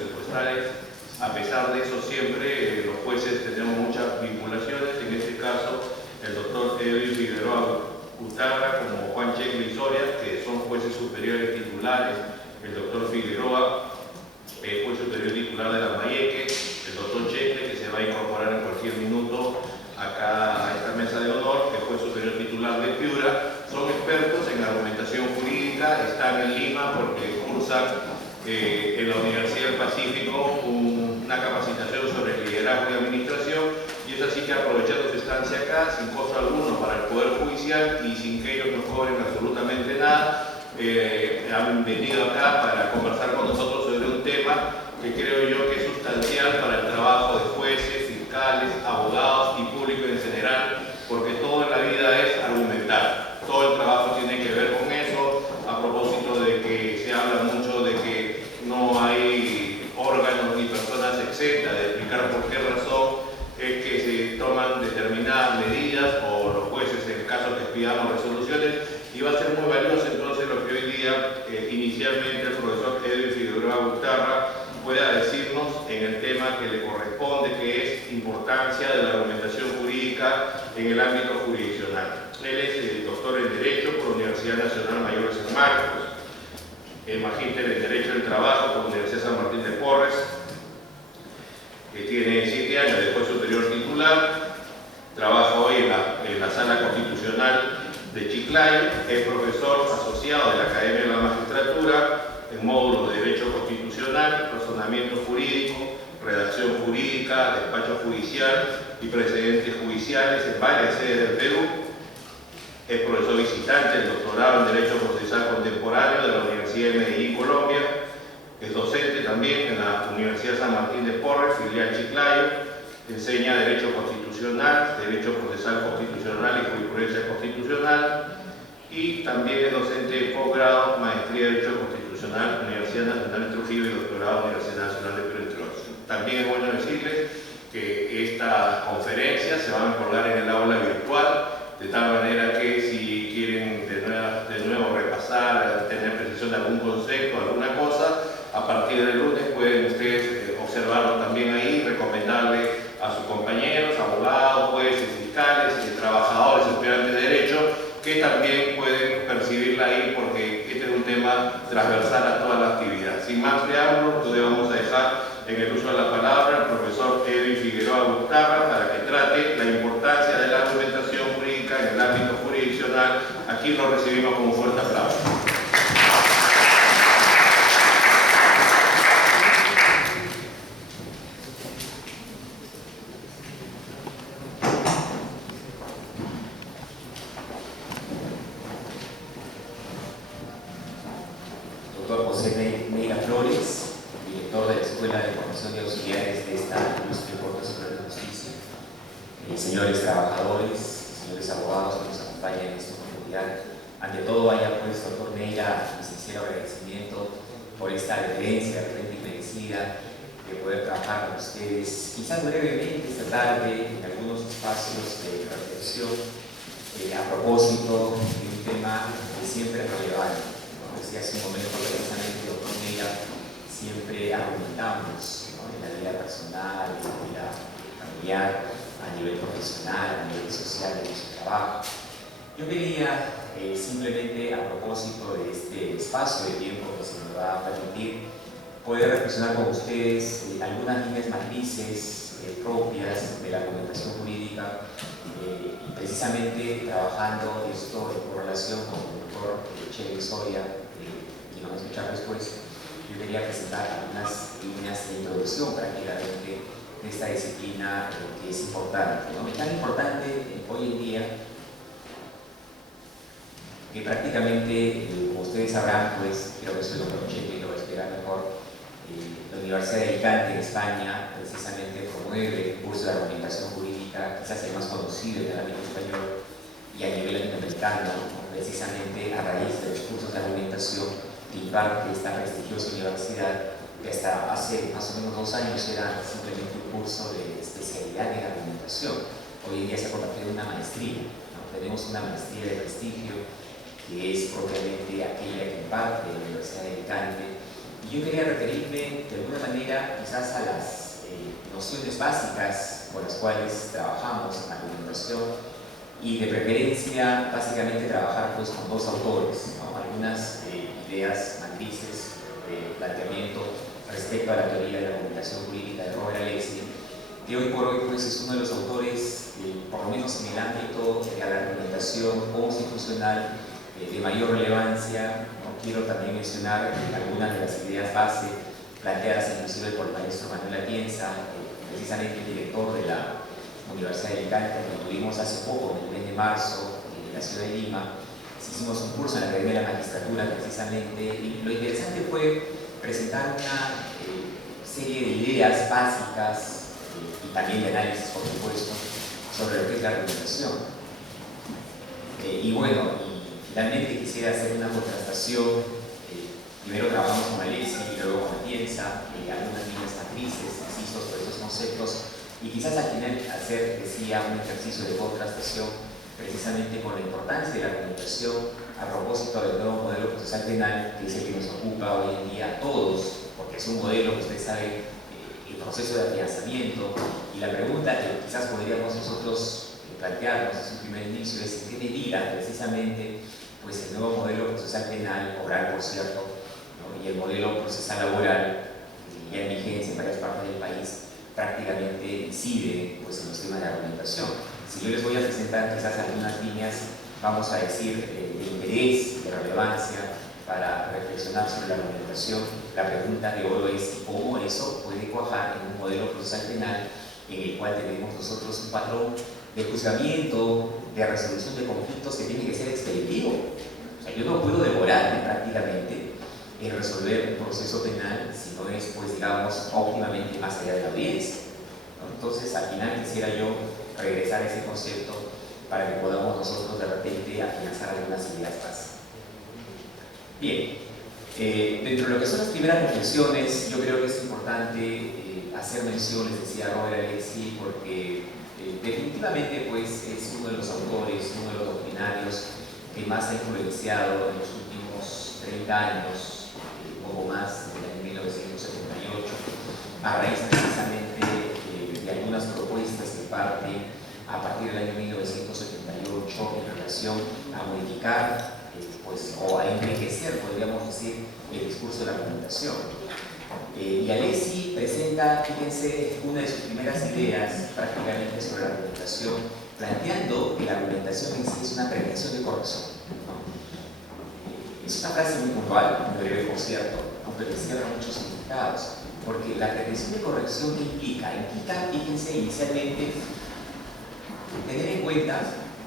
presupuestales. A pesar de eso, siempre los jueces tenemos muchas vinculaciones. En este caso, el doctor Edwin Figueroa Utarra como Juan Checle y Soria, que son jueces superiores titulares. El doctor Figueroa, juez superior titular de Lambayeque. El doctor Checle, que se va a incorporar en cualquier minuto acá a esta mesa de honor, el juez superior titular de Piura. Son expertos en argumentación jurídica, están en Lima porque cursan en la Universidad del Pacífico una capacitación sobre liderazgo y administración, y es así que aprovechando su estancia acá, sin costo alguno para el Poder Judicial y sin que ellos nos cobren absolutamente nada, han venido acá para conversar con nosotros sobre un tema que creo yo que es sustancial para el trabajo de jueces, fiscales, abogados y público en general, porque todo en la vida es argumentar. Todo el trabajo tiene que ver con eso, a propósito de que se habla mucho de que no hay órganos ni personas exentas de explicar por qué razón es que se toman determinadas medidas, o los jueces en el caso que pidamos resoluciones, y va a ser muy valioso entonces lo que hoy día inicialmente el profesor Edwin Figueroa Utarra pueda decirnos en el tema que le corresponde, que es importancia de la argumentación jurídica en el ámbito jurisdiccional. Él es doctor en Derecho por la Universidad Nacional Mayor de San Marcos, magíster en Derecho del Trabajo por la Universidad San Martín de Porres, que tiene 7 años de juez superior titular, trabaja hoy en la Sala Constitucional de Chiclayo, es profesor asociado de la Academia de la Magistratura en módulos de Derecho Constitucional, Razonamiento Jurídico, Redacción Jurídica, Despacho Judicial y Precedentes Judiciales en varias sedes del Perú. Es profesor visitante del doctorado en Derecho Procesal Contemporáneo de la Universidad de Medellín, Colombia. Es docente también en la Universidad San Martín de Porres, filial Chiclayo. Enseña Derecho Constitucional, Derecho Procesal Constitucional y Jurisprudencia Constitucional. Y también es docente de posgrado, Maestría de Derecho Constitucional, Universidad Nacional de Trujillo y doctorado, Universidad Nacional de Perú, entre otros. También es bueno decirles que estas conferencias se van a colgar en el aula virtual, de tal manera que si quieren de nuevo repasar, tener precisión de algún concepto, alguna cosa, a partir del lunes pueden ustedes observarlo también ahí, recomendarle a sus compañeros, abogados, jueces, fiscales, trabajadores, estudiantes de Derecho, que también pueden percibirla ahí, porque este es un tema transversal a toda la actividad. Sin más preámbulos, entonces vamos a dejar en el uso de la palabra al profesor Edwin Figueroa Utarra para que trate la importancia de la argumentación jurídica en el ámbito jurisdiccional. Aquí lo recibimos con un fuerte aplauso. Doctor José Neira Flores, director de la Escuela de Formación de Auxiliares de esta Ilustre Corte Superior de Justicia, señores trabajadores, señores abogados que nos acompañan en esta oportunidad. Ante todo, vaya pues, doctor Neira, mi sincero agradecimiento por esta deferencia realmente merecida de poder trabajar con ustedes, quizás brevemente esta tarde, en algunos espacios de reflexión, a propósito de un tema que siempre es relevante. Decía hace un momento precisamente, doctor Neira, siempre argumentamos, ¿no?, en la vida personal, en la vida familiar, a nivel profesional, a nivel social, de nuestro trabajo. Yo quería simplemente, a propósito de este espacio de tiempo que se me va a permitir, poder reflexionar con ustedes algunas líneas matrices propias de la argumentación jurídica, y precisamente trabajando esto en correlación con el doctor Checle Soria, quien vamos a escuchar después. Yo quería presentar algunas líneas de introducción prácticamente de esta disciplina que es importante, ¿no? Es tan importante hoy en día que prácticamente, como ustedes sabrán, pues creo que soy el doctor Checle, lo voy a explicar mejor. La Universidad de Alicante en España precisamente promueve el curso de argumentación jurídica, quizás el más conocido en el ámbito español y a nivel latinoamericano, precisamente a raíz de los cursos de argumentación que imparte esta prestigiosa universidad, que hasta hace más o menos 2 años era simplemente un curso de especialidad en argumentación. Hoy en día se ha convertido en una maestría, ¿no? Tenemos una maestría de prestigio que es propiamente aquella que imparte la Universidad de Alicante, Y yo quería referirme de alguna manera quizás a las nociones básicas con las cuales trabajamos en la argumentación y de preferencia básicamente trabajar pues con dos autores, ¿no? Algunas ideas matrices de planteamiento respecto a la teoría de la argumentación jurídica de Robert Alexie, que hoy por hoy pues, es uno de los autores, por lo menos en el ámbito de la argumentación constitucional de mayor relevancia. No quiero también mencionar algunas de las ideas base planteadas inclusive por el maestro Manuel Atienza, precisamente el director de la Universidad de Alicante, que tuvimos hace poco, en el mes de marzo, en la ciudad de Lima. Hicimos un curso en la Academia de la Magistratura precisamente, y lo interesante fue presentar una serie de ideas básicas y también de análisis, por supuesto, sobre lo que es la argumentación. Y bueno, finalmente quisiera hacer una contrastación. Primero trabajamos con Alexie y luego con Atienza, algunas líneas matrices, insisto, sobre estos conceptos, y quizás al final hacer, decía, un ejercicio de contrastación precisamente con la importancia de la argumentación a propósito del nuevo modelo procesal penal, que es el que nos ocupa hoy en día a todos, porque es un modelo que usted sabe, el proceso de afianzamiento, y la pregunta que quizás podríamos nosotros plantearnos en su primer inicio es en qué medida precisamente pues el nuevo modelo procesal penal, oral por cierto, ¿no? Y el modelo procesal laboral, ya en vigencia en varias partes del país, prácticamente incide pues, en los temas de argumentación. Si yo les voy a presentar quizás algunas líneas, vamos a decir, de interés, de relevancia, para reflexionar sobre la argumentación, la pregunta de oro es cómo eso puede cuajar en un modelo procesal penal en el cual tenemos nosotros un patrón de juzgamiento, de resolución de conflictos que tiene que ser expeditivo. O sea, yo no puedo demorarme prácticamente en resolver un proceso penal si no es, pues, digamos, óptimamente más allá de la audiencia, ¿no? Entonces, al final quisiera yo regresar a ese concepto para que podamos nosotros de repente afianzar algunas ideas básicas. Bien, dentro de lo que son las primeras reflexiones, yo creo que es importante hacer mención, les decía Robert Alexie, porque definitivamente pues, es uno de los autores, uno de los doctrinarios que más ha influenciado en los últimos 30 años, un poco más, desde el año 1978, a raíz precisamente de algunas propuestas que parten a partir del año 1978 en relación a modificar pues, o a enriquecer, podríamos decir, el discurso de la argumentación. Y Alexie presenta, fíjense, una de sus primeras ideas prácticamente sobre la argumentación, planteando que la argumentación en sí es una prevención de corrección, ¿no? Es una frase muy puntual, muy breve por cierto, aunque encierra muchos significados, porque la prevención de corrección, ¿qué implica? Implica, fíjense, inicialmente, tener en cuenta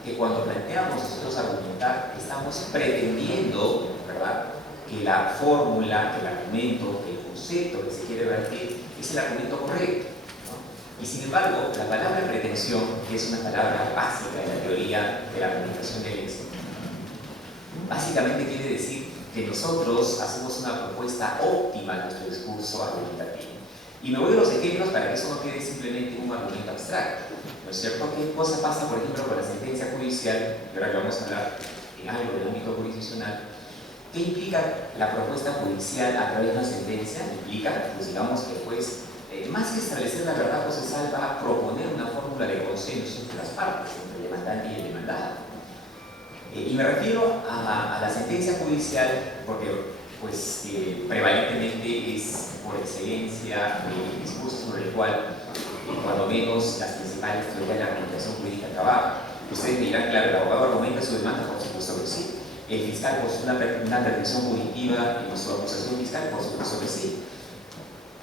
que cuando planteamos nosotros argumentar, estamos pretendiendo, ¿verdad?, que la fórmula, el argumento, el concepto que se quiere vertir es el argumento correcto, ¿no? Y sin embargo, la palabra pretensión, que es una palabra básica de la teoría de la argumentación de Alexie, básicamente quiere decir que nosotros hacemos una propuesta óptima de nuestro discurso argumentativo. Y me voy a los ejemplos para que eso no quede simplemente un argumento abstracto, ¿no es cierto? ¿Qué cosa pasa, por ejemplo, con la sentencia judicial? Y ahora que vamos a hablar en algo del ámbito jurisdiccional. ¿Qué implica la propuesta judicial a través de una sentencia? Implica, pues digamos que pues, más que establecer la verdad procesal, va a proponer una fórmula de consenso entre las partes, entre el demandante y el demandado. Y me refiero a la sentencia judicial porque pues, prevalentemente es por excelencia el discurso sobre el cual, cuando menos, las principales teorías de la argumentación jurídica trabajan. Ustedes me dirán, claro, el abogado argumenta su demanda, por supuesto que sí. El fiscal postula una pretensión punitiva en su acusación fiscal, por supuesto que sí.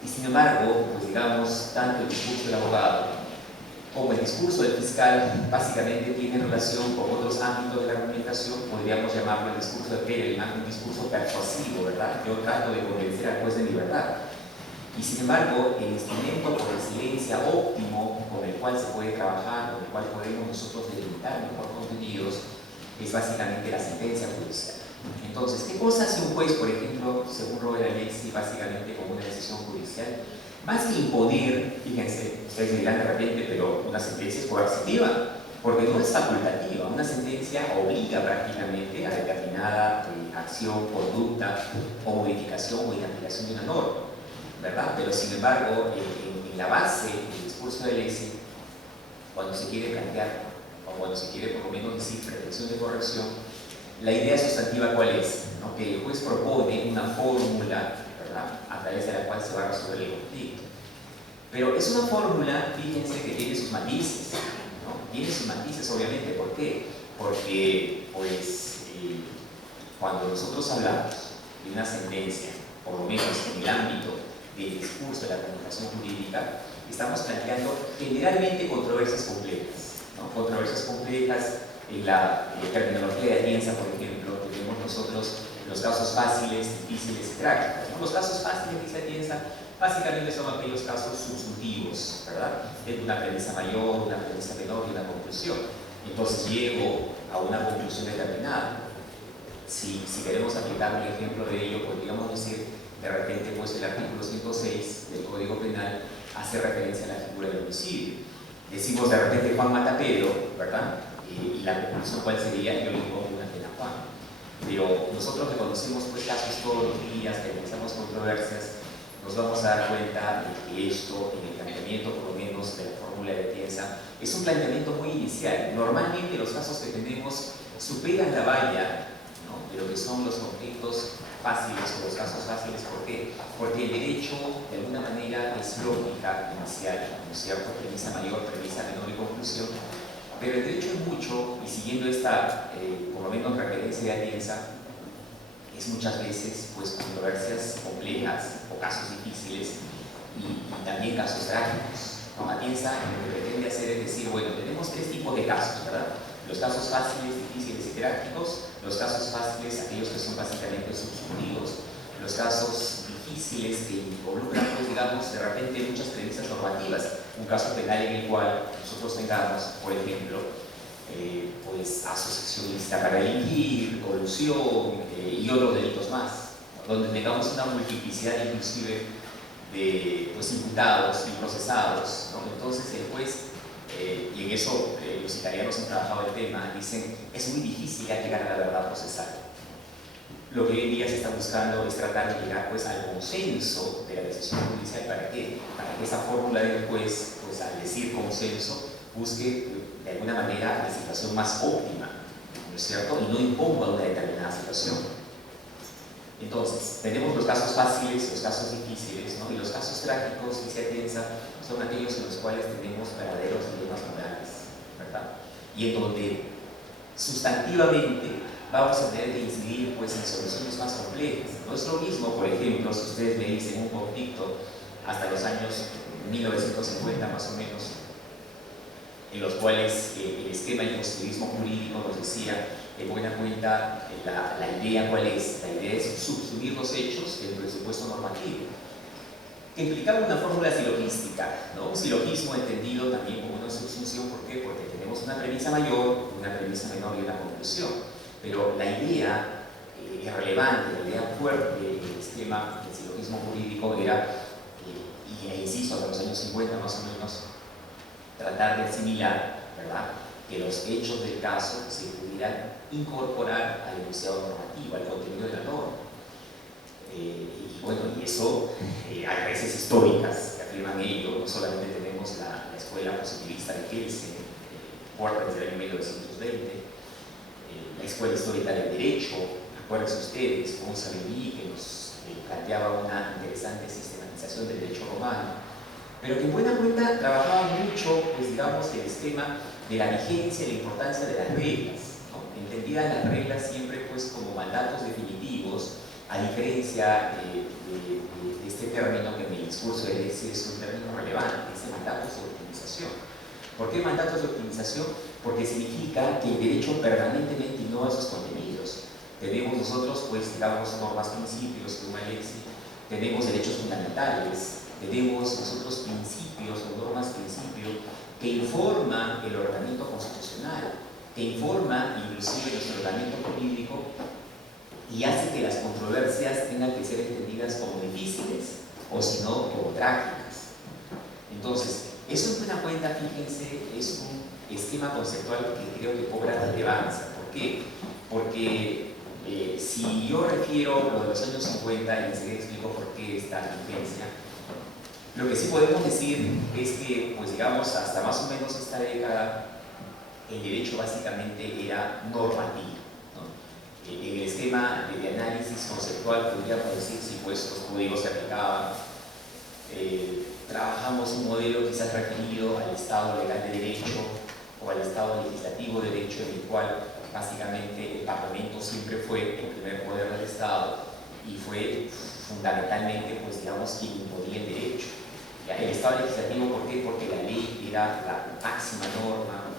Y sin embargo, pues digamos, tanto el discurso del abogado como el discurso del fiscal básicamente tiene relación con otros ámbitos de la argumentación. Podríamos llamarlo el discurso de Perelman, un discurso persuasivo, ¿verdad? Yo trato de convencer al juez de mi verdad. Y sin embargo, el instrumento por excelencia óptimo con el cual se puede trabajar, con el cual podemos nosotros delimitar mejor contenidos, es básicamente la sentencia judicial. Entonces, ¿qué cosa hace un juez, por ejemplo, según Robert Alexie, básicamente con una decisión judicial? Más que imponer, fíjense, ustedes me dirán de repente, pero una sentencia es coercitiva. porque no es facultativa. Una sentencia obliga prácticamente a determinada acción, conducta o modificación o inaplicación de una norma, ¿verdad? Pero sin embargo, en la base del discurso de ley, cuando se quiere plantear, o cuando se quiere por lo menos decir pretensión de corrección, la idea sustantiva ¿cuál es? ¿No? Que el juez propone una fórmula, ¿verdad?, a través de la cual se va a resolver el conflicto. Pero es una fórmula, fíjense, que tiene sus matices, ¿no? Tiene sus matices, obviamente. ¿Por qué? Porque, pues, cuando nosotros hablamos de una sentencia, por lo menos en el ámbito del discurso de la comunicación jurídica, estamos planteando generalmente controversias complejas, ¿no? Controversias complejas. En la terminología de Atienza, por ejemplo, tenemos nosotros los casos fáciles, difíciles y trágicos, ¿no? Los casos fáciles, dice Atienza, básicamente son aquellos casos subsuntivos, ¿verdad? De una premisa mayor, una premisa menor y una conclusión. Entonces llego a una conclusión determinada. Si queremos aplicar un ejemplo de ello, podríamos decir, de repente, pues el artículo 106 del Código Penal hace referencia a la figura del homicidio. Decimos de repente Juan mata a Pedro, ¿verdad? Y la conclusión ¿cuál sería? Yo le impongo una pena a Juan. Pero nosotros que conocemos pues casos todos los días, que analizamos controversias, nos vamos a dar cuenta de que esto, en el planteamiento por lo menos de la fórmula de Atienza, es un planteamiento muy inicial. Normalmente los casos que tenemos superan la valla, ¿no?, de lo que son los conflictos fáciles o los casos fáciles. ¿Por qué? Porque el derecho de alguna manera es lógica inicial, ¿no es cierto? Premisa mayor, premisa menor y conclusión. Pero el derecho es mucho, y siguiendo esta, por lo menos referencia de Atienza, es muchas veces pues controversias complejas o casos difíciles y también casos trágicos, ¿no? Atienza lo que pretende hacer es decir, bueno, tenemos tres tipos de casos, ¿verdad? Los casos fáciles, difíciles y trágicos. Los casos fáciles, aquellos que son básicamente subsuntivos. Los casos difíciles que involucran, pues digamos, de repente muchas premisas normativas. Un caso penal en el cual nosotros tengamos, por ejemplo, pues asociación ilícita para delinquir, colusión y otros delitos más, ¿no?, donde tengamos una multiplicidad inclusive de pues, imputados y procesados, ¿no? Entonces el juez, y en eso los italianos han trabajado el tema, dicen es muy difícil llegar a la verdad procesal. Lo que hoy en día se está buscando es tratar de llegar pues, al consenso de la decisión judicial. ¿Para qué? Para que esa fórmula del juez, pues, al decir consenso, busque de alguna manera la situación más óptima, ¿no es cierto?, y no imponga una determinada situación. Entonces, tenemos los casos fáciles, los casos difíciles, ¿no?, y los casos trágicos, dice Atienza, son aquellos en los cuales tenemos verdaderos dilemas morales, ¿verdad? Y en donde sustantivamente vamos a tener que incidir pues, en soluciones más complejas. No es lo mismo, por ejemplo, si ustedes me dicen un conflicto hasta los años 1950 más o menos, en los cuales el esquema del constructivismo jurídico nos decía, en buena cuenta, la idea ¿cuál es? La idea es subsumir los hechos dentro del supuesto normativo, que implicaba una fórmula silogística, ¿no? Un silogismo entendido también como una subsunción. ¿Por qué? Porque tenemos una premisa mayor, una premisa menor y una conclusión. Pero la idea relevante, la idea fuerte del esquema del silogismo jurídico era, y insisto, hasta los años 50 más o menos, tratar de asimilar, ¿verdad?, que los hechos del caso se pudieran incorporar al enunciado normativo, al contenido de la norma. Y bueno, y eso, hay raíces históricas que afirman ello. No solamente tenemos la escuela positivista de Kelsen, Puerta desde el año 1920, la escuela histórica del derecho, acuérdense ustedes, Gonzalez, que nos planteaba una interesante sistematización del derecho romano, pero que en buena cuenta trabajaba mucho, pues digamos, el esquema de la vigencia y la importancia de las reglas, ¿no? Entendían las reglas siempre pues como mandatos definitivos, a diferencia de este término que en el discurso de Lexi es un término relevante, es mandatos de optimización. ¿Por qué mandatos de optimización? Porque significa que el derecho permanentemente innova sus contenidos. Tenemos nosotros, pues, digamos, normas, principios, como Lexi, tenemos derechos fundamentales, tenemos nosotros principios o normas, principios que informan el ordenamiento constitucional, que informa inclusive nuestro ordenamiento jurídico y hace que las controversias tengan que ser entendidas como difíciles o si no como trágicas. Entonces, Eso en buena cuenta, fíjense, es un esquema conceptual que creo que cobra relevancia. ¿Por qué? Porque si yo refiero lo de los años 50 y enseguida explico por qué esta vigencia, lo que sí podemos decir es que, pues digamos, hasta más o menos esta década, el derecho básicamente era normativo, ¿no? En el esquema de análisis conceptual podríamos decir si pues los códigos se aplicaban. Trabajamos un modelo quizás referido al Estado legal de derecho o al Estado legislativo de derecho, en el cual básicamente el Parlamento siempre fue el primer poder del Estado y fue fundamentalmente, pues digamos, quien imponía el derecho. El Estado legislativo, ¿por qué? Porque la ley era la máxima norma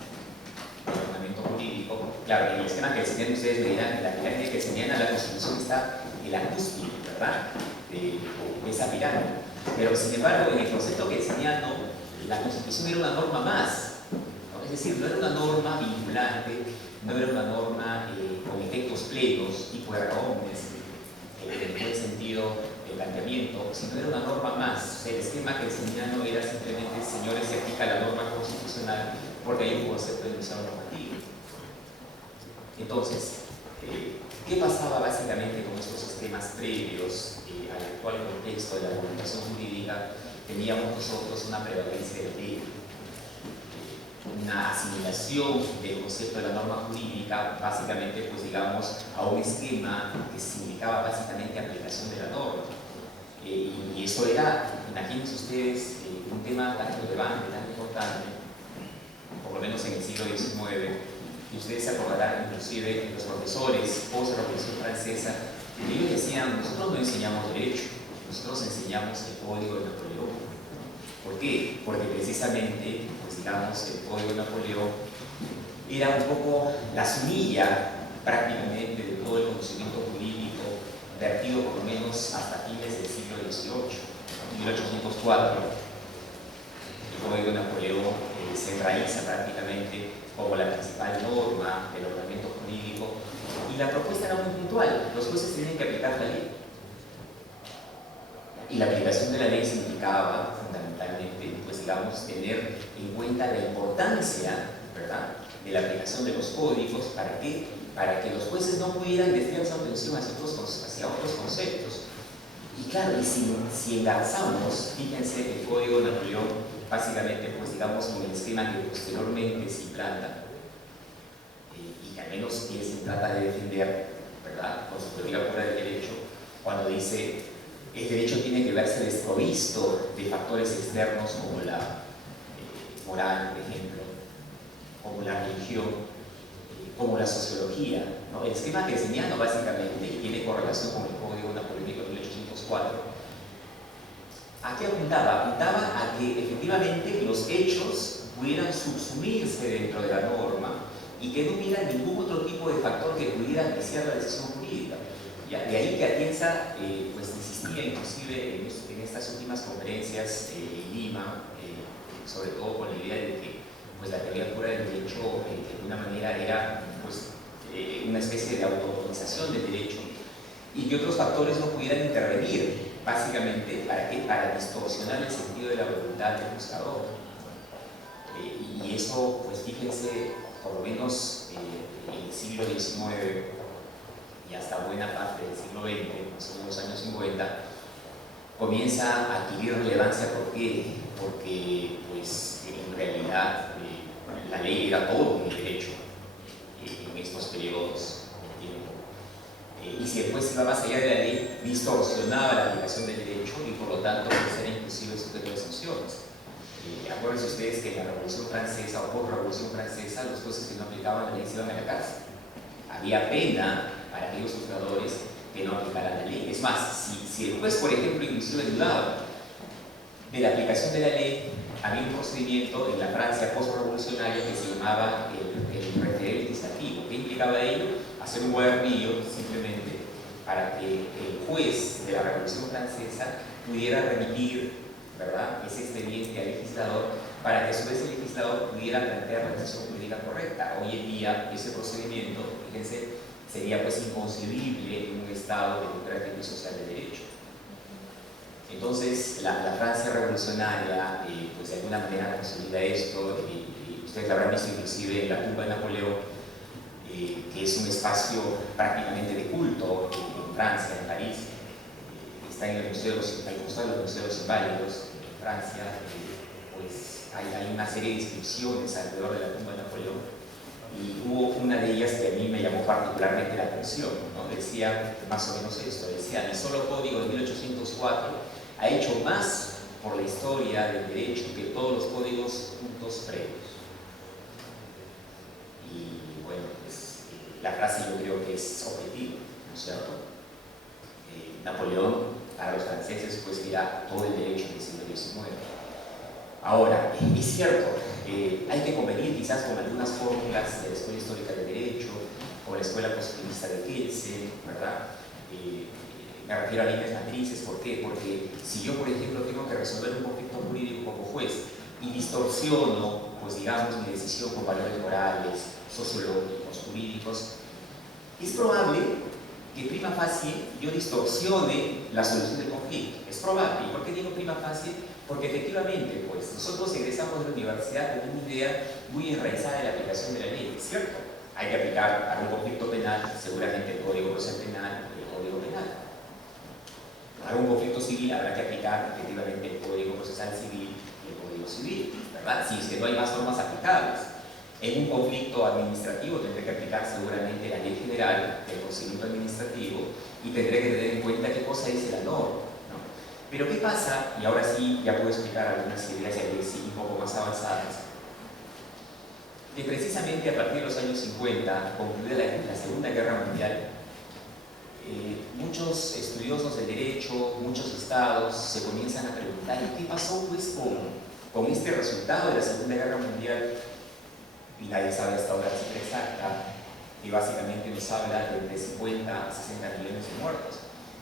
del ordenamiento jurídico. Claro, en el esquema que enseñan ustedes me dirán, la pirámide que enseñan a la Constitución está en la cúspide, ¿verdad? De esa pirámide. Pero sin embargo, en el concepto que enseñan, la Constitución era una norma más, ¿no? Es decir, no era una norma vinculante, no era una norma con efectos plenos y fuera hombres, en el buen sentido del planteamiento, sino era una norma más. El esquema que enseñan no era simplemente, señores, se aplica la norma constitucional porque hay un concepto de enunciado normativo. Entonces, ¿qué pasaba básicamente con estos esquemas previos al actual contexto de la argumentación jurídica? Teníamos nosotros una prevalencia de una asimilación del concepto de la norma jurídica, básicamente, pues digamos, a un esquema que significaba básicamente aplicación de la norma. Y eso era, imagínense ustedes, un tema tan relevante, tan importante, por lo menos en el siglo XIX, y ustedes se acordarán, inclusive, los profesores post Revolución Francesa, ellos decían, nosotros no enseñamos derecho, nosotros enseñamos el Código de Napoleón. ¿Por qué? Porque precisamente, pues digamos, el Código de Napoleón era un poco la semilla prácticamente de todo el conocimiento jurídico vertido por lo menos hasta fines del siglo XVIII, 1804. El Código de Napoleón se enraiza prácticamente como la principal norma del ordenamiento jurídico, y la propuesta era muy puntual: los jueces tenían que aplicar la ley, y la aplicación de la ley significaba fundamentalmente, pues digamos, tener en cuenta la importancia, ¿verdad?, de la aplicación de los códigos. ¿Para qué? Para que los jueces no pudieran desviar su atención hacia otros conceptos. Y claro, y si engarzamos, fíjense, el Código de Napoleón, básicamente, pues digamos, con el esquema que posteriormente se implanta, y que al menos se trata de defender, ¿verdad?, con su teoría pura del derecho, cuando dice el derecho tiene que verse desprovisto de factores externos como la moral, por ejemplo, como la religión, como la sociología, ¿no? El esquema que enseñando básicamente tiene correlación con el Código Napoleónico de 1804. ¿A qué apuntaba? Apuntaba a que efectivamente los hechos pudieran subsumirse dentro de la norma y que no hubiera ningún otro tipo de factor que pudiera viciar la decisión jurídica. De ahí que Atienza pues insistía inclusive en estas últimas conferencias en Lima, sobre todo con la idea de que pues, la teoría pura del derecho de alguna manera era pues, una especie de autorización del derecho, y que otros factores no pudieran intervenir, básicamente, ¿para qué? Para distorsionar el sentido de la voluntad del juzgador. Y eso, pues fíjense, por lo menos en el siglo XIX y hasta buena parte del siglo XX, más o menos los años 50, comienza a adquirir relevancia. ¿Por qué? Porque pues, en realidad la ley era todo un derecho en estos periodos de tiempo. Y si después se iba más allá de la ley, distorsionaba la aplicación del derecho y por lo tanto pues, era inclusive sujeto de sanciones. Acuérdense ustedes que en la Revolución Francesa o post-Revolución Francesa los jueces que no aplicaban la ley se iban a la cárcel. Había pena para aquellos juzgadores que no aplicaran la ley. Es más, si el juez, por ejemplo, inclusive dudaba de la aplicación de la ley, había un procedimiento en la Francia post-revolucionaria que se llamaba el referé legislativo. ¿Qué implicaba ello? Hacer un cuadernillo simplemente para que el juez de la Revolución Francesa pudiera remitir, ¿verdad?, ese expediente al legislador, para que a su vez el legislador pudiera plantear la decisión jurídica correcta. Hoy en día ese procedimiento, fíjense, sería pues inconcebible en un Estado democrático y social de derecho. Entonces, la Francia revolucionaria, pues de alguna manera consolida esto, y ustedes lo habrán visto inclusive en la tumba de Napoleón, que es un espacio prácticamente de culto en Francia, en París. Está en el museo, al costado de los museos inválidos en Francia. Pues hay una serie de inscripciones alrededor de la tumba de Napoleón, y hubo una de ellas que a mí me llamó particularmente la atención, ¿no? Decía más o menos esto, decía: el solo código de 1804 ha hecho más por la historia del derecho que todos los códigos juntos previos. Y bueno, pues la frase yo creo que es objetiva, ¿no es cierto? Napoleón, para los franceses, pues era todo el derecho del siglo XIX. Ahora, es cierto, hay que convenir quizás con algunas fórmulas de la Escuela Histórica del Derecho, o la Escuela Positivista de Kelsen, ¿verdad? Me refiero a líneas matrices. ¿Por qué? Porque si yo, por ejemplo, tengo que resolver un conflicto jurídico como juez y distorsiono, pues digamos, mi decisión con valores morales, sociológicos, jurídicos, es probable que prima facie yo distorsione la solución del conflicto. Es probable. ¿Y por qué digo prima facie? Porque efectivamente, pues, nosotros egresamos de la universidad con una idea muy enraizada de la aplicación de la ley, ¿cierto? Hay que aplicar para un conflicto penal, seguramente el Código Procesal Penal y el Código Penal. Para un conflicto civil habrá que aplicar efectivamente el Código Procesal Civil y el Código Civil, ¿verdad? Si es que no hay más normas aplicables. En un conflicto administrativo tendré que aplicar seguramente la Ley General del Procedimiento Administrativo, y tendré que tener en cuenta qué cosa dice la norma. Pero ¿qué pasa? Y ahora sí ya puedo explicar algunas ideas sí, un poco más avanzadas. Que precisamente a partir de los años 50, concluida la Segunda Guerra Mundial, muchos estudiosos del derecho, muchos estados se comienzan a preguntar: ¿qué pasó pues con este resultado de la Segunda Guerra Mundial? Y nadie sabe hasta ahora la cifra exacta, y básicamente nos habla de entre 50 a 60 millones de muertos.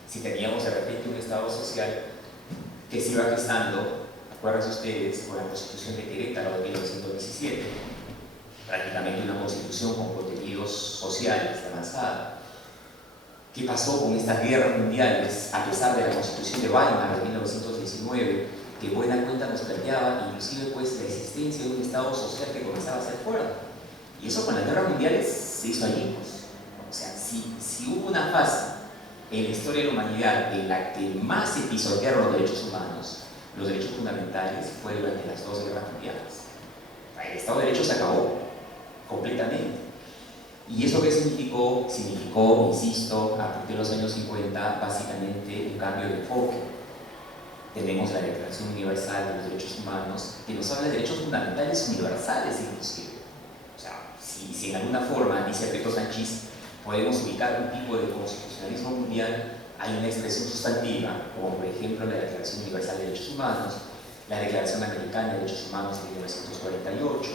Si teníamos de repente un estado social que se iba gestando, acuérdense ustedes, con la Constitución de Querétaro de 1917, prácticamente una constitución con contenidos sociales de avanzada. ¿Qué pasó con estas guerras mundiales, a pesar de la Constitución de Weimar de 1919, que buena cuenta nos planteaba inclusive pues la existencia de un estado social que comenzaba a ser fuerte? Y eso con las guerras mundiales se hizo allí, pues. O sea, si hubo una fase en la historia de la humanidad en la que más se pisotearon los derechos humanos, los derechos fundamentales, fue durante las dos guerras mundiales. El Estado de Derecho se acabó completamente. ¿Y eso qué significó? Significó, insisto, a partir de los años 50, básicamente un cambio de enfoque. Tenemos la Declaración Universal de los Derechos Humanos, que nos habla de derechos fundamentales universales inclusive. O sea, si en alguna forma, dice Alberto Sanchis, podemos ubicar un tipo de constitucionalismo mundial, hay una expresión sustantiva, como por ejemplo la Declaración Universal de Derechos Humanos, la Declaración Americana de Derechos Humanos de 1948,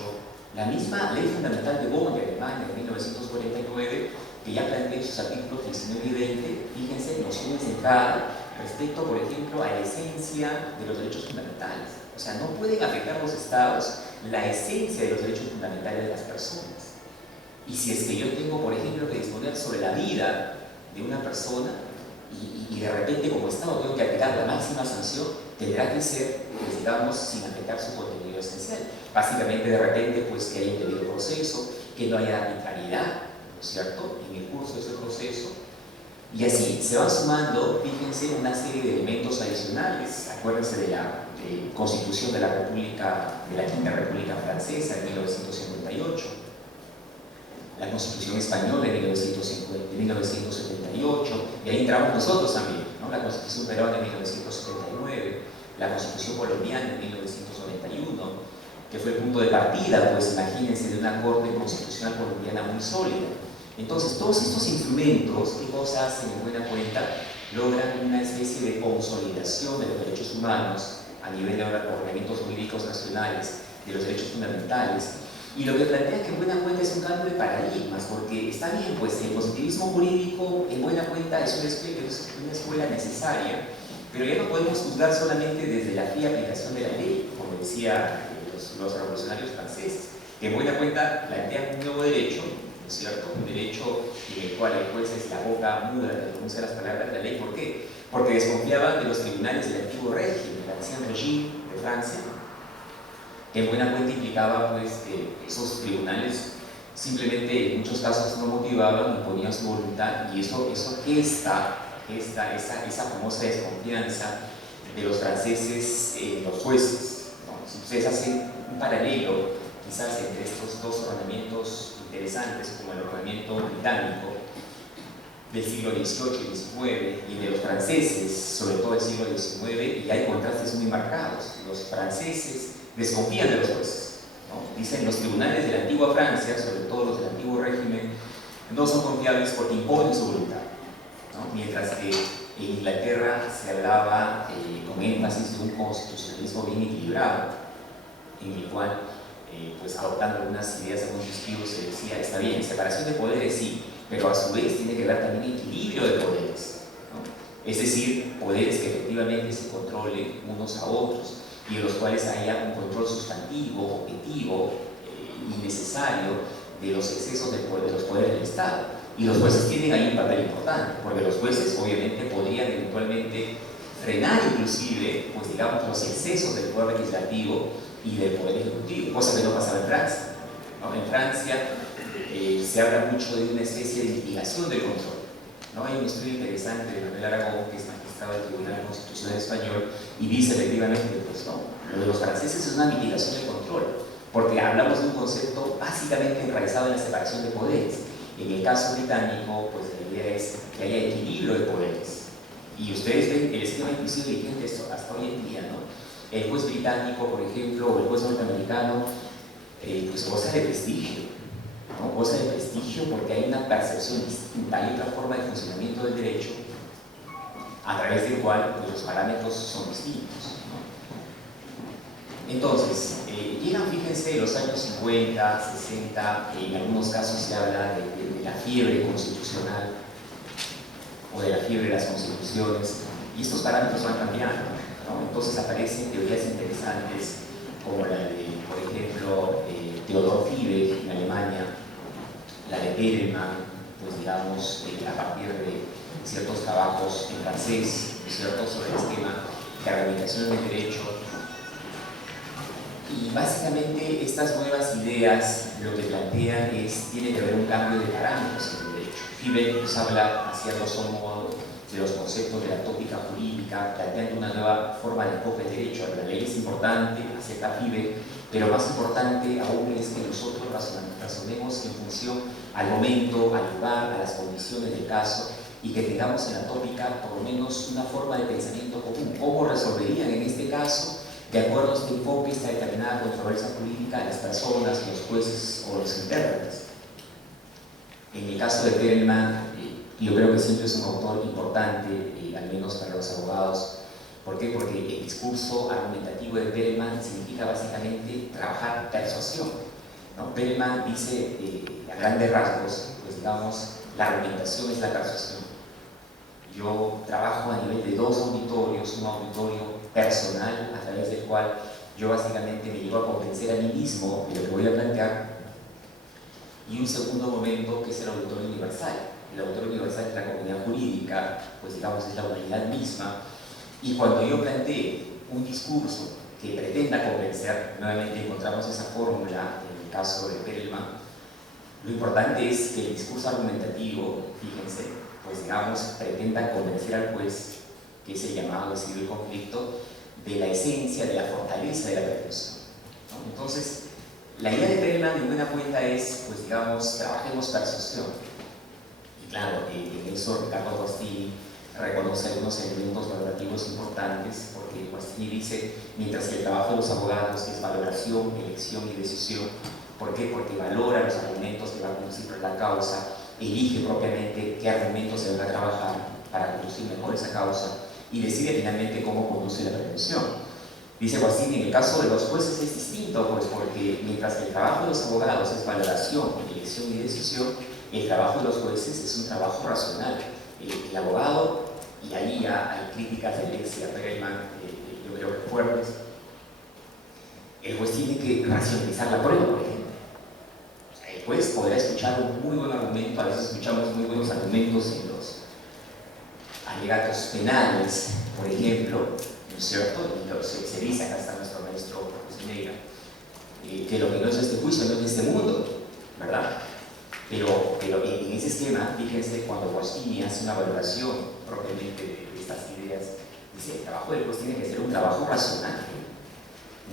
la misma Ley Fundamental de Bonn de Alemania de 1949, que ya plantea en sus artículos 19 y 20, fíjense, nociones de entrada respecto, por ejemplo, a la esencia de los derechos fundamentales. O sea, no pueden afectar los estados la esencia de los derechos fundamentales de las personas. Y si es que yo tengo, por ejemplo, que disponer sobre la vida de una persona y de repente como Estado tengo que aplicar la máxima sanción, tendrá que ser, pues, digamos, sin afectar su contenido esencial. Básicamente, de repente, pues que haya un debido proceso, que no haya arbitrariedad, ¿no es cierto?, en el curso de ese proceso. Y así se van sumando, fíjense, una serie de elementos adicionales. Acuérdense de la Constitución de la República, de la Quinta República Francesa de 1958, la Constitución Española de 1978, y ahí entramos nosotros también, ¿no? La Constitución Peruana de 1979, la Constitución Colombiana de 1991, que fue el punto de partida, pues imagínense, de una Corte Constitucional colombiana muy sólida. Entonces, todos estos instrumentos, ¿qué cosas hacen en buena cuenta? Logran una especie de consolidación de los derechos humanos a nivel de ordenamientos jurídicos nacionales, de los derechos fundamentales. Y lo que plantea que en buena cuenta es un cambio de paradigmas, porque está bien, pues el positivismo jurídico en buena cuenta es una escuela necesaria, pero ya no podemos juzgar solamente desde la fría aplicación de la ley, como decía los revolucionarios franceses, que en buena cuenta plantean un nuevo derecho, ¿no es cierto? Un derecho en el cual el juez es la boca muda que pronuncia las palabras de la ley. ¿Por qué? porque desconfiaban de los tribunales del antiguo régimen, el ancien régime de Francia, que en buena cuenta implicaba pues, que esos tribunales simplemente en muchos casos no motivaban, imponían su voluntad, y eso gesta esa famosa desconfianza de los franceses en los jueces, ¿no? Si ustedes hacen un paralelo quizás entre estos dos ordenamientos interesantes, como el ordenamiento británico del siglo XVIII y XIX y de los franceses, sobre todo del siglo XIX, y hay contrastes muy marcados. Los franceses desconfían de los jueces, ¿no? Dicen los tribunales de la antigua Francia, sobre todo los del antiguo régimen, no son confiables porque imponen su voluntad, ¿no? Mientras que en Inglaterra se hablaba con énfasis de un constitucionalismo bien equilibrado, en el cual, pues adoptando algunas ideas de Montesquieu, se decía, está bien, separación de poderes sí, pero a su vez tiene que haber también equilibrio de poderes, ¿no? Es decir, poderes que efectivamente se controlen unos a otros y en los cuales haya un control sustantivo, objetivo y necesario de los excesos de los poderes del Estado. Y los jueces tienen ahí un papel importante, porque los jueces obviamente podrían eventualmente frenar inclusive, pues digamos, los excesos del poder legislativo y del poder ejecutivo, cosa que no pasaba en Francia, ¿no? En Francia se habla mucho de una especie de mitigación del control, ¿no? Hay un estudio interesante de Manuel Aragón, que es magistrado del Tribunal Constitucional Español, y dice efectivamente, pues no, lo de los franceses es una mitigación del control, porque hablamos de un concepto básicamente enraizado en la separación de poderes. En el caso británico, pues la idea es que haya equilibrio de poderes. Y ustedes ven el esquema inclusive vigente hasta hoy en día, ¿no? El juez británico, por ejemplo, o el juez norteamericano, pues goza de prestigio, ¿no? Goza de prestigio porque hay una percepción distinta, hay otra forma de funcionamiento del derecho a través del cual pues, los parámetros son distintos, ¿no? Entonces, llegan, fíjense, los años 50, 60, en algunos casos se habla de la fiebre constitucional o de la fiebre de las constituciones, y estos parámetros van cambiando, ¿no? Entonces aparecen teorías interesantes como la de, por ejemplo, Theodor Fiebe en Alemania, la de Perelman, pues digamos, a partir de ciertos trabajos en francés, ¿cierto?, sobre el esquema de argumentación del derecho. Y básicamente estas nuevas ideas lo que plantean es, tiene que haber un cambio de parámetros en el derecho. Fiebe nos habla, a cierto modo, de los conceptos de la tópica jurídica, planteando una nueva forma de enfoque del derecho. La ley es importante, acepta Fiebe, pero más importante aún es que nosotros razonemos en función al momento, al lugar, a las condiciones del caso, y que tengamos en la tópica por lo menos una forma de pensamiento común. ¿Cómo resolverían en este caso, de acuerdo a este enfoque, esta determinada controversia jurídica, las personas, los jueces o los intérpretes? En el caso de Perelman, yo creo que siempre es un autor importante, al menos para los abogados. ¿Por qué? Porque el discurso argumentativo de Perelman significa básicamente trabajar persuasión, ¿no? Perelman dice, a grandes rasgos, pues digamos, la argumentación es la persuasión. Yo trabajo a nivel de dos auditorios, un auditorio personal a través del cual yo básicamente me llevo a convencer a mí mismo de lo que voy a plantear, y un segundo momento que es el auditorio universal. El auditorio universal es la comunidad jurídica, pues digamos es la humanidad misma, y cuando yo plantee un discurso que pretenda convencer, nuevamente encontramos esa fórmula en el caso de Perelman. Lo importante es que el discurso argumentativo, fíjense, pues digamos, pretenda convencer al juez, que es el llamado a decidir el conflicto, de la esencia, de la fortaleza de la pretensión, ¿no? Entonces, la idea de Perelman en buena cuenta es, pues digamos, trabajemos persuasión. Y claro, en eso Ricardo Guastini reconoce algunos elementos valorativos importantes, porque Guastini dice, mientras que el trabajo de los abogados es valoración, elección y decisión, ¿por qué? Porque valora los argumentos que va a conducir por la causa, elige propiamente qué argumentos se van a trabajar para conducir mejor esa causa y decide finalmente cómo conduce la prevención. Dice Guastini, en el caso de los jueces es distinto, pues porque mientras que el trabajo de los abogados es valoración, elección y decisión, el trabajo de los jueces es un trabajo racional. El abogado, y ahí ya hay críticas de Alexia Perelman, yo creo que fuertes, el juez tiene que racionalizar la prueba, por ejemplo. O sea, el juez podrá escuchar un muy buen argumento, a veces escuchamos muy buenos argumentos en los alegatos penales, por ejemplo, ¿no es cierto? Y se dice, acá está nuestro maestro José Neira, que lo que no es este juicio no es de este mundo, ¿verdad? Pero en ese esquema, fíjense, cuando Guaschini hace una valoración propiamente de estas ideas, dice, el trabajo del juez tiene que ser un trabajo racional.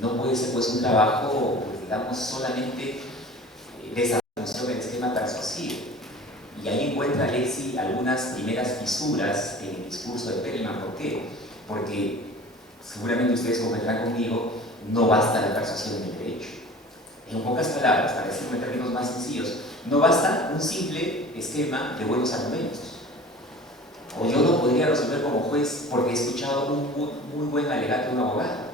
No puede ser pues un trabajo, pues, digamos, solamente de esa función del esquema persuasivo. Y ahí encuentra Alexis algunas primeras fisuras en el discurso de Perelman. ¿Por qué? Porque seguramente ustedes convendrán conmigo, no basta la persuasión en el derecho. En pocas palabras, para decirlo en términos más sencillos, no basta un simple esquema de buenos argumentos. O yo no podría resolver como juez porque he escuchado un muy buen alegato de un abogado.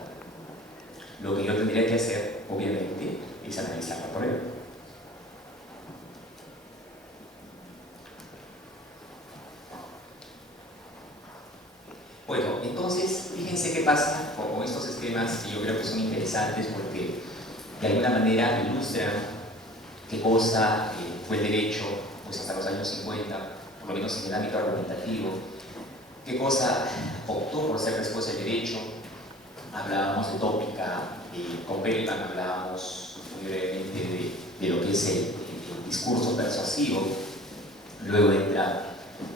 Lo que yo tendría que hacer, obviamente, es analizar la prueba. Bueno, entonces, fíjense qué pasa con estos esquemas que yo creo que son interesantes porque de alguna manera ilustran qué cosa fue el derecho pues hasta los años 50, por lo menos en el ámbito argumentativo, qué cosa optó por ser después el derecho. Hablábamos de tópica, con Perelman hablábamos muy brevemente de lo que es el discurso persuasivo. Luego entra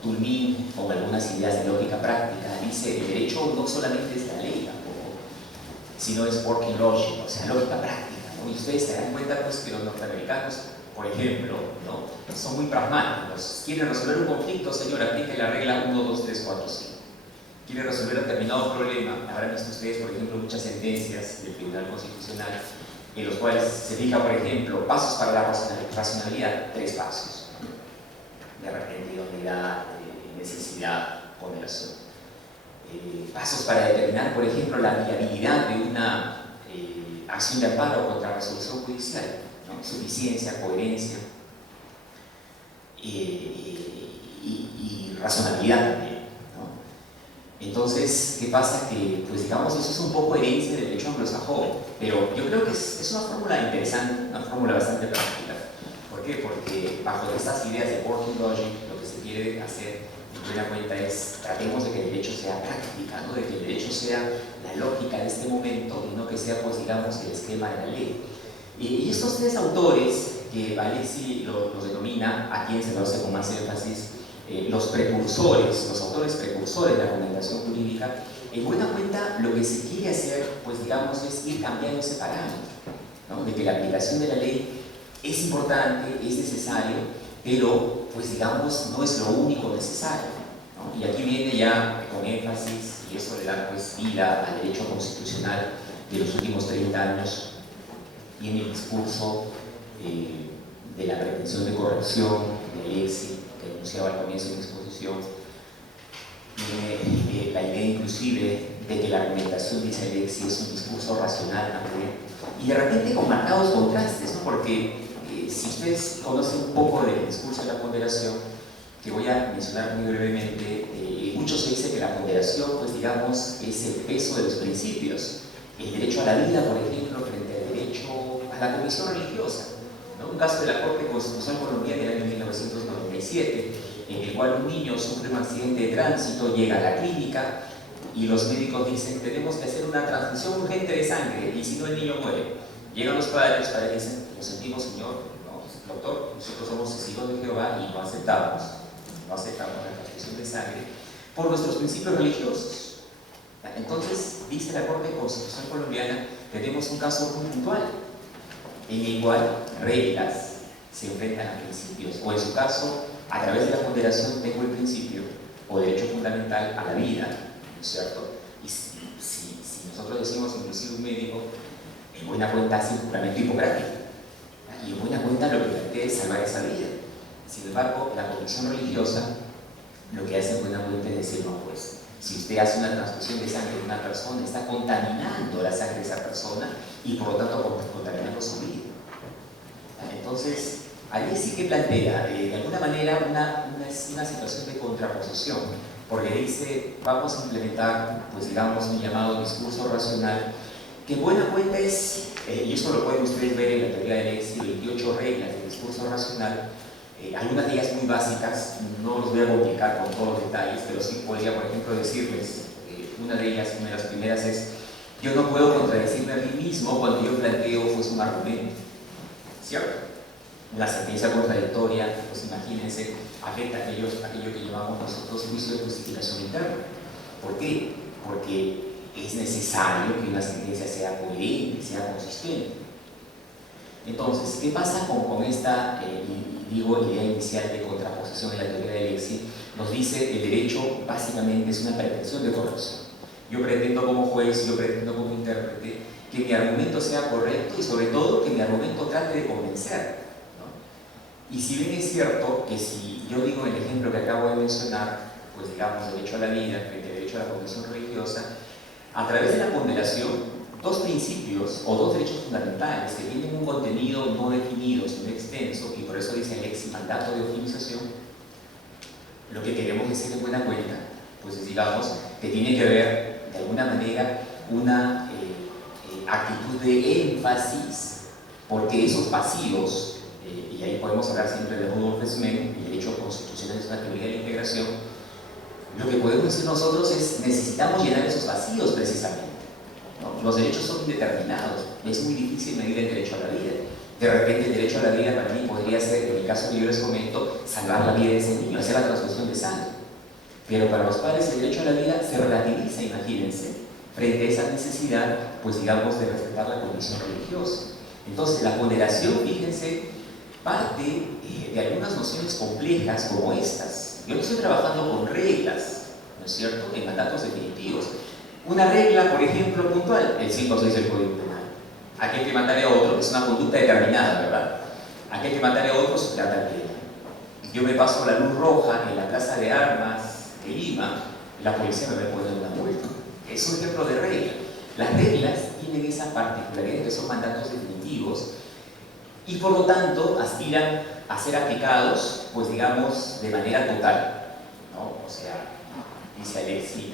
Toulmin con algunas ideas de lógica práctica. Dice, el derecho no solamente es la ley tampoco, sino es working logic, o sea, lógica práctica, ¿no? Y ustedes se dan cuenta pues, que los norteamericanos, por ejemplo, ¿no? Son muy pragmáticos. Quieren resolver un conflicto, señor, aplique la regla 1, 2, 3, 4, 5. Quiere resolver un determinado problema. Habrán visto ustedes, por ejemplo, muchas sentencias del Tribunal Constitucional en los cuales se fija, por ejemplo, pasos para la racionalidad, 3 pasos. De repente, idoneidad, necesidad, ponderación. Pasos para determinar, por ejemplo, la viabilidad de una acción de amparo contra resolución judicial, ¿no? Suficiencia, coherencia y razonabilidad también. Entonces, ¿qué pasa? Que, pues digamos, eso es un poco herencia del derecho anglosajón, pero yo creo que es una fórmula interesante, una fórmula bastante práctica. ¿Por qué? Porque bajo estas ideas de working logic, lo que se quiere hacer, en buena cuenta, es tratemos de que el derecho sea práctica, ¿no? De que el derecho sea la lógica de este momento y no que sea, pues digamos, el esquema de la ley. Y estos 3 autores, que Alexis los denomina, a quien se lo hace con más énfasis, los precursores, los autores precursores de la argumentación jurídica, en buena cuenta lo que se quiere hacer, pues digamos, es ir cambiando ese parámetro, ¿no? De que la aplicación de la ley es importante, es necesario, pero pues digamos no es lo único necesario, ¿no? Y aquí viene ya con énfasis, y eso le da pues vida al derecho constitucional de los últimos 30 años, viene el discurso de la pretensión de corrección de Alexis, que anunciaba al comienzo de mi exposición, la idea inclusive de que la argumentación, dice Alexis, es un discurso racional también, y de repente con marcados contrastes, ¿no? Porque si ustedes conocen un poco del discurso de la ponderación, que voy a mencionar muy brevemente, mucho se dice que la ponderación, pues digamos, es el peso de los principios, el derecho a la vida, por ejemplo, frente al derecho a la comisión religiosa, ¿no? Un caso de la Corte Constitucional Colombiana del año 1997, en el cual un niño sufre un accidente de tránsito, llega a la clínica y los médicos dicen, tenemos que hacer una transfusión urgente de sangre y si no el niño muere. Llegan los padres y dicen, lo sentimos, señor, no, doctor, nosotros somos testigos de Jehová y no aceptamos la transfusión de sangre por nuestros principios religiosos. Entonces, dice la Corte Constitucional Colombiana, tenemos un caso muy puntual en el cual reglas se enfrentan a principios, o en su caso, a través de la ponderación tengo el principio o derecho fundamental a la vida, ¿no es cierto? Y si nosotros decimos, inclusive un médico, en buena cuenta hace un juramento hipocrático, y en buena cuenta lo que plantea es salvar esa vida. Sin embargo, la convicción religiosa lo que hace en buena cuenta es decir, no, pues, si usted hace una transfusión de sangre de una persona, está contaminando la sangre de esa persona y por lo tanto contaminando su vida. Entonces, ahí sí que plantea de alguna manera una situación de contraposición, porque dice, vamos a implementar, pues digamos, un llamado discurso racional, que en buena cuenta es, y eso lo pueden ustedes ver en la teoría de Alexis, 28 reglas del discurso racional, algunas de ellas muy básicas, no los voy a complicar con todos los detalles, pero sí podría, por ejemplo, decirles, una de ellas, una de las primeras es: yo no puedo contradecirme a mí mismo cuando yo planteo pues, un argumento, ¿cierto? La sentencia contradictoria, pues imagínense, afecta a aquello que llamamos nosotros juicio de justificación interna. ¿Por qué? Porque es necesario que una sentencia sea coherente, sea consistente. Entonces, ¿qué pasa con esta, idea inicial de contraposición en la teoría de Alexis? Nos dice el derecho básicamente es una pretensión de corrección. Yo pretendo como juez, yo pretendo como intérprete que mi argumento sea correcto y sobre todo que mi argumento trate de convencer, ¿no? Y si bien es cierto que si yo digo el ejemplo que acabo de mencionar, pues digamos derecho a la vida frente al derecho a la convicción religiosa, a través de la ponderación, dos principios o dos derechos fundamentales que tienen un contenido no definido, sino extenso, y por eso dice Alexis mandato de optimización, lo que queremos decir en buena cuenta, pues es, digamos, que tiene que ver de alguna manera una actitud de énfasis, porque esos vacíos, y ahí podemos hablar siempre de Rudolf Smith, el derecho constitucional es una teoría de la integración, lo que podemos decir nosotros es necesitamos llenar esos vacíos precisamente, ¿no? Los derechos son indeterminados, es muy difícil medir el derecho a la vida. De repente el derecho a la vida para mí podría ser, en el caso que yo les comento, salvar la vida de ese niño, hacer la transfusión de sangre. Pero para los padres el derecho a la vida se relativiza, imagínense, frente a esa necesidad, pues digamos, de respetar la condición religiosa. Entonces la ponderación, fíjense, parte de algunas nociones complejas como estas. Yo no estoy trabajando con reglas, ¿no es cierto?, en mandatos definitivos. Una regla, por ejemplo, puntual, el 5.6 del Código Penal. Aquel que matare a otro es una conducta determinada, ¿verdad? Aquel que matare a otro se trata de pena. Yo me paso la luz roja en la plaza de armas de Lima, la policía me va a poner una multa. Es un ejemplo de regla. Las reglas tienen esa particularidad que son mandatos definitivos y por lo tanto aspiran a ser aplicados, pues digamos, de manera total, ¿no? O sea, dice Alexis,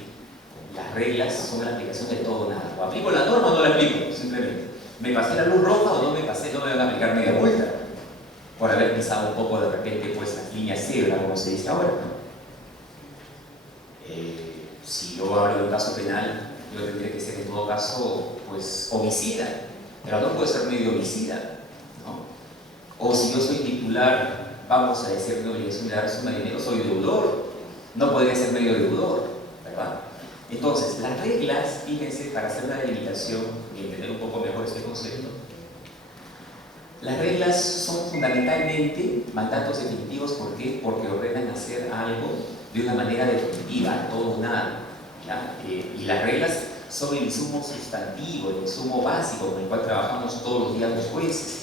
las reglas son la aplicación de todo o nada. O aplico la norma o no la aplico, simplemente. ¿Me pasé la luz roja o no me pasé? No me van a aplicar media multa por haber pisado un poco de repente pues las líneas cebra, como se dice ahora, ¿no? Si yo hablo de un caso penal, yo tendría que ser en todo caso pues homicida, pero no puede ser medio homicida, ¿no? O si yo soy titular, vamos a decir, de obligación de dar suma de dinero, soy deudor, no podría ser medio deudor, ¿verdad? Entonces, las reglas, fíjense, para hacer una delimitación y entender un poco mejor este concepto, las reglas son fundamentalmente mandatos definitivos. ¿Por qué? Porque ordenan hacer algo de una manera definitiva, todo o nada, ¿ya? Y las reglas son el insumo sustantivo, el insumo básico con el cual trabajamos todos los días los jueces.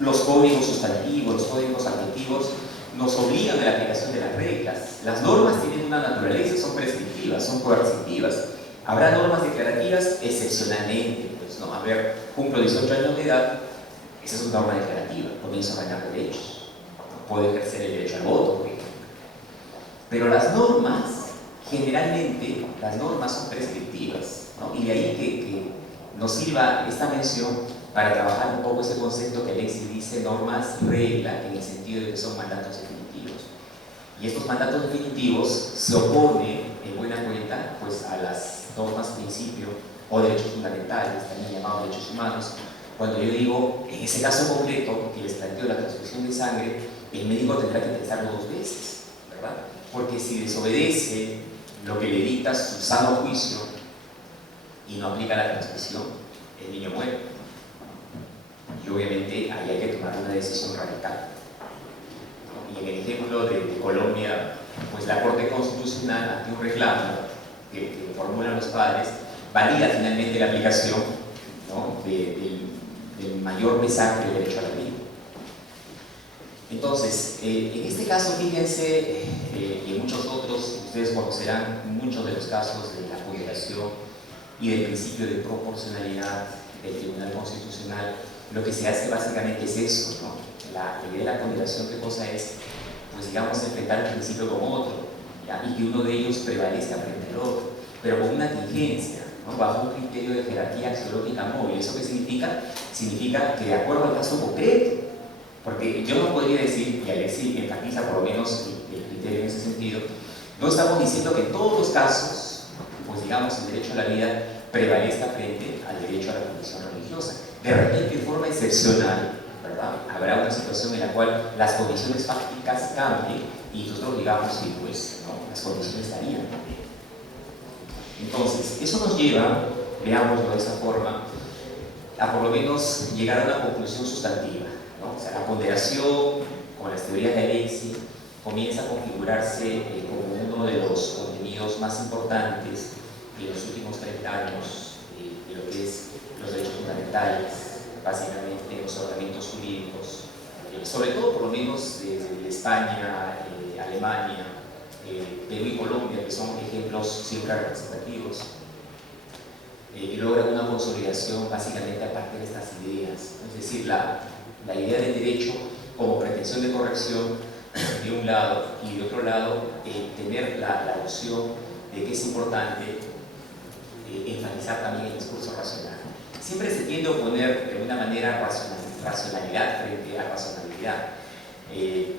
Los códigos sustantivos, los códigos adjetivos nos obligan a la aplicación de las reglas. Las normas tienen una naturaleza, son prescriptivas, son coercitivas. Habrá normas declarativas excepcionalmente, pues, ¿no? A ver, cumplo 18 años de edad, esa es una norma declarativa, comienzo a ganar derechos, puedo ejercer el derecho al voto, por ejemplo. Pero las normas, generalmente, las normas son prescriptivas, ¿no? Y de ahí que nos sirva esta mención para trabajar un poco ese concepto que Alexis dice normas regla, en el sentido de que son mandatos definitivos. Y estos mandatos definitivos se oponen, en buena cuenta, pues a las normas principio o derechos fundamentales, también llamados derechos humanos. Cuando yo digo, en ese caso concreto, que les planteo la transfusión de sangre, el médico tendrá que pensarlo dos veces, ¿verdad? Porque si desobedece lo que le dicta su sano juicio y no aplica la transfusión, el niño muere. Y obviamente ahí hay que tomar una decisión radical. Y en el ejemplo de Colombia, pues la Corte Constitucional, ante un reclamo que formulan los padres, valida finalmente la aplicación, ¿no?, del mayor pesaje del derecho a la vida. Entonces, en este caso, fíjense, y en muchos otros, ustedes conocerán muchos de los casos de la ponderación y del principio de proporcionalidad del Tribunal Constitucional. Lo que se hace básicamente es eso, ¿no? La idea de la ponderación, ¿qué cosa es? Pues digamos, enfrentar un principio con otro, ¿ya? Y que uno de ellos prevalezca frente al otro, pero con una tingencia, ¿no?, bajo un criterio de jerarquía axiológica móvil. ¿Eso qué significa? Significa que de acuerdo al caso concreto, Porque yo no podría decir, y Alexis enfatiza por lo menos el criterio en ese sentido, no estamos diciendo que en todos los casos, pues digamos, el derecho a la vida prevalezca frente al derecho a la condición religiosa. De repente, de forma excepcional, ¿verdad?, habrá una situación en la cual las condiciones fácticas cambien y nosotros digamos que pues, ¿no?, las condiciones estarían. Entonces, eso nos lleva, veámoslo de esta forma, a por lo menos llegar a una conclusión sustantiva, ¿no? O sea, la ponderación con las teorías de Alexis comienza a configurarse como uno de los contenidos más importantes de los últimos 30 años de lo que es los derechos fundamentales, básicamente los ordenamientos jurídicos, sobre todo por lo menos de España, Alemania, Perú y Colombia, que son ejemplos siempre representativos, logra una consolidación básicamente a partir de estas ideas, es decir, la idea del derecho como pretensión de corrección de un lado, y de otro lado tener la noción de que es importante enfatizar también el discurso racional. Siempre se tiende a oponer de una manera racionalidad frente a racionalidad.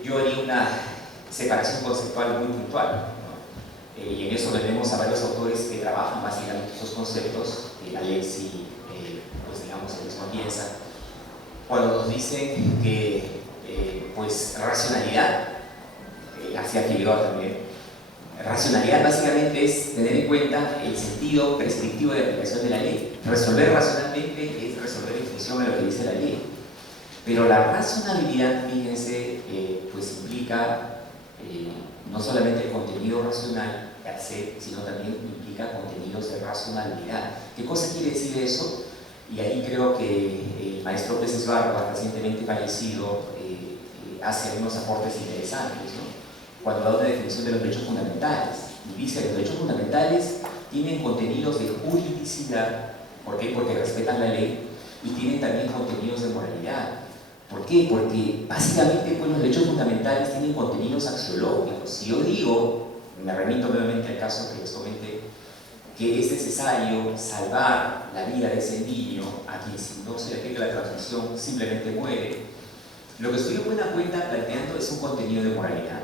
Yo haría una separación conceptual muy puntual, ¿no? Y en eso tenemos a varios autores que trabajan básicamente esos conceptos. Alexis, pues digamos, el mismo piensa, cuando nos dicen que pues racionalidad, hacia Figueroa también, racionalidad básicamente es tener en cuenta el sentido prescriptivo de aplicación de la ley. Resolver racionalmente es resolver en función de lo que dice la ley. Pero la razonabilidad, fíjense, pues implica no solamente el contenido racional per se, sino también implica contenidos de razonabilidad. ¿Qué cosa quiere decir eso? Y ahí creo que el maestro Pérez Barba, recientemente fallecido, hace algunos aportes interesantes, ¿no?, cuando da una definición de los derechos fundamentales. Y dice que los derechos fundamentales tienen contenidos de juridicidad. ¿Por qué? Porque respetan la ley, y tienen también contenidos de moralidad. ¿Por qué? Porque básicamente pues, los derechos fundamentales tienen contenidos axiológicos. Si yo digo, me remito nuevamente al caso que les comenté, que es necesario salvar la vida de ese niño a quien si no se le aplica la transmisión simplemente muere, lo que estoy en buena cuenta planteando es un contenido de moralidad.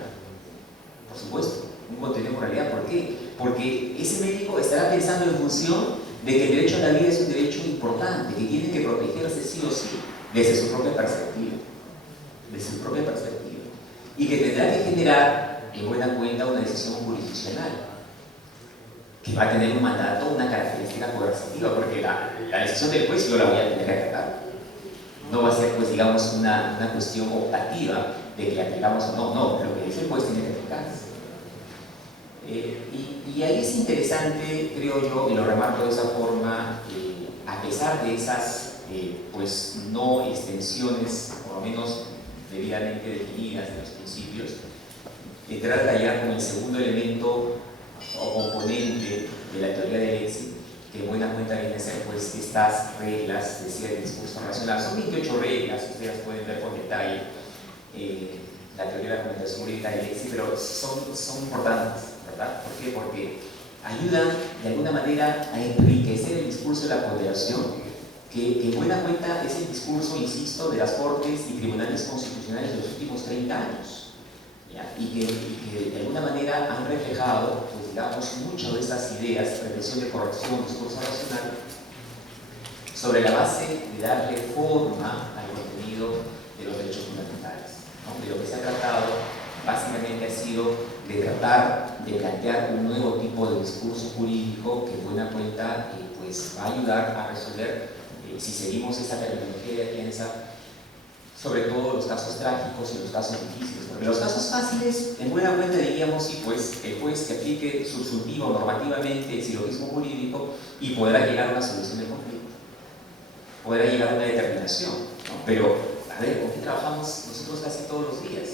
Por supuesto, un contenido de moralidad. ¿Por qué? Porque ese médico estará pensando en función de que el derecho a la vida es un derecho importante, que tiene que protegerse sí o sí, desde su propia perspectiva. Desde su propia perspectiva. Y que tendrá que generar en buena cuenta una decisión jurisdiccional, que va a tener un mandato, una característica coercitiva, porque la decisión del juez yo la voy a tener que acatar. No va a ser, pues, digamos, una cuestión optativa de que aplicamos o no. No, lo que dice el juez tiene que aplicarse. Y ahí es interesante, creo yo, y lo remarco de esa forma, a pesar de esas, pues, no extensiones, por lo menos debidamente definidas de los principios, entrar a tallar con el segundo elemento o componente de la teoría de Alexis, que en buena cuenta viene a ser pues estas reglas, decía el discurso racional. Son 28 reglas, ustedes pueden ver con detalle la teoría de la argumentación jurídica de Alexis, pero son importantes, ¿verdad? ¿Por qué? Porque ayudan de alguna manera a enriquecer el discurso de la ponderación, que en buena cuenta es el discurso, insisto, de las Cortes y Tribunales Constitucionales de los últimos 30 años. Y que de alguna manera han reflejado, pues digamos, muchas de estas ideas, prevención de corrección, discurso racional, sobre la base de darle forma al contenido de los derechos fundamentales, ¿no? De lo que se ha tratado, básicamente ha sido de tratar de plantear un nuevo tipo de discurso jurídico que en buena cuenta pues va a ayudar a resolver, si seguimos esa terminología de Piensa, sobre todo los casos trágicos y los casos difíciles, porque los casos fáciles, en buena cuenta diríamos, sí, pues el juez que aplique subsuntivo normativamente el silogismo jurídico y podrá llegar a una solución del conflicto, podrá llegar a una determinación, ¿no? Pero, a ver, ¿con qué trabajamos nosotros casi todos los días?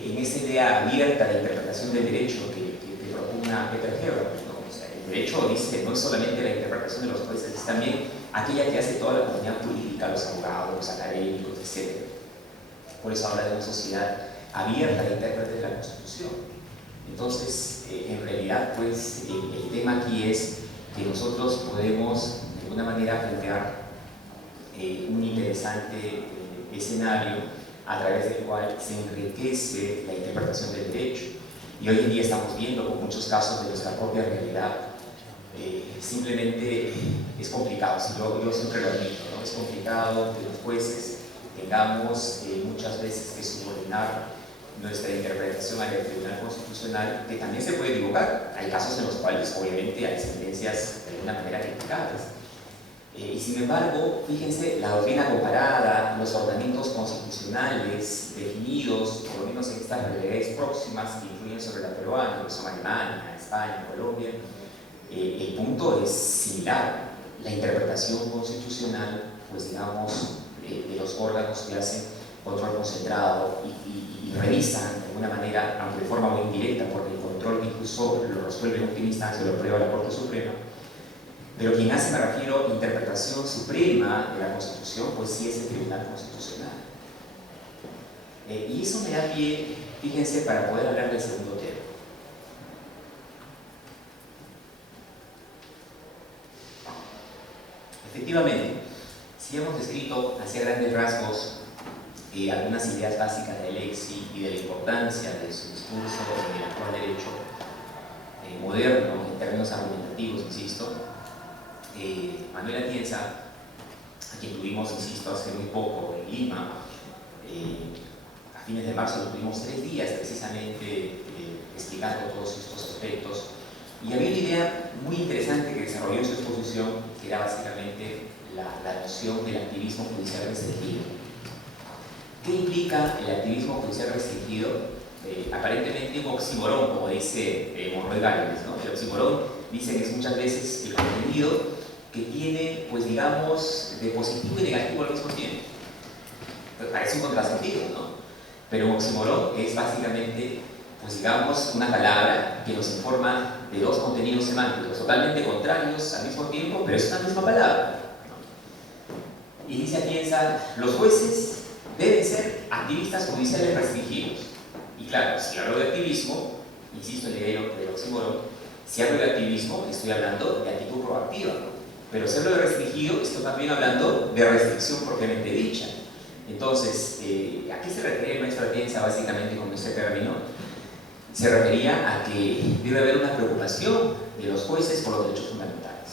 En esa idea abierta de interpretación del derecho que propugna Peter Herbert, ¿no? O sea, el derecho dice, no es solamente la interpretación de los jueces, es también aquella que hace toda la comunidad jurídica, los abogados, los académicos, etc. Por eso habla de una sociedad abierta de intérpretes de la Constitución. Entonces, en realidad, pues, el tema aquí es que nosotros podemos, de alguna manera, plantear un interesante escenario a través del cual se enriquece la interpretación del derecho. Y hoy en día estamos viendo con muchos casos de nuestra propia realidad. Simplemente es complicado, yo siempre lo admito, ¿no? Es complicado que los jueces tengamos muchas veces que subordinar nuestra interpretación al Tribunal Constitucional, que también se puede equivocar. Hay casos en los cuales obviamente hay sentencias de alguna manera criticadas. Y sin embargo, fíjense, la doctrina comparada, los ordenamientos constitucionales definidos, por lo menos en estas realidades próximas que influyen sobre la peruana, que son Alemania, España, Colombia, el punto es similar. La interpretación constitucional, pues digamos, de los órganos que hacen control concentrado y revisan de alguna manera, aunque de forma muy indirecta, porque el control incluso lo resuelve en última instancia, lo prueba la Corte Suprema. Pero quien hace, me refiero, interpretación suprema de la Constitución, pues sí es el Tribunal Constitucional. Y eso me da pie, fíjense, para poder hablar del segundo tema. Efectivamente, si hemos descrito hacia grandes rasgos algunas ideas básicas de Alexis y de la importancia de su discurso en el actual derecho moderno, en términos argumentativos, insisto, Manuel Atienza, a quien tuvimos, insisto, hace muy poco en Lima, a fines de marzo lo tuvimos 3 días precisamente explicando todos estos aspectos, y había una idea muy interesante que desarrolló en su exposición, que era básicamente la noción del activismo judicial restringido. ¿Qué implica el activismo judicial restringido? Aparentemente un oxímoron, como dice Monroy Gálvez, ¿no? El oxímoron dice que es muchas veces el contenido que tiene, pues digamos, de positivo y negativo al mismo tiempo. Pues parece un contrasentido, ¿no? Pero un oxímoron es básicamente, pues digamos, una palabra que nos informa de dos contenidos semánticos totalmente contrarios al mismo tiempo, pero es una misma palabra, ¿no? Y dice Atienza, los jueces deben ser activistas judiciales restringidos. Y claro, si hablo de activismo, insisto en el idea del oxímoron, si hablo de activismo, estoy hablando de actitud proactiva. Pero si hablo de restringido, estoy también hablando de restricción propiamente dicha. Entonces, ¿a qué se refería el maestro Atienza básicamente con este término? Se refería a que debe haber una preocupación de los jueces por los derechos fundamentales.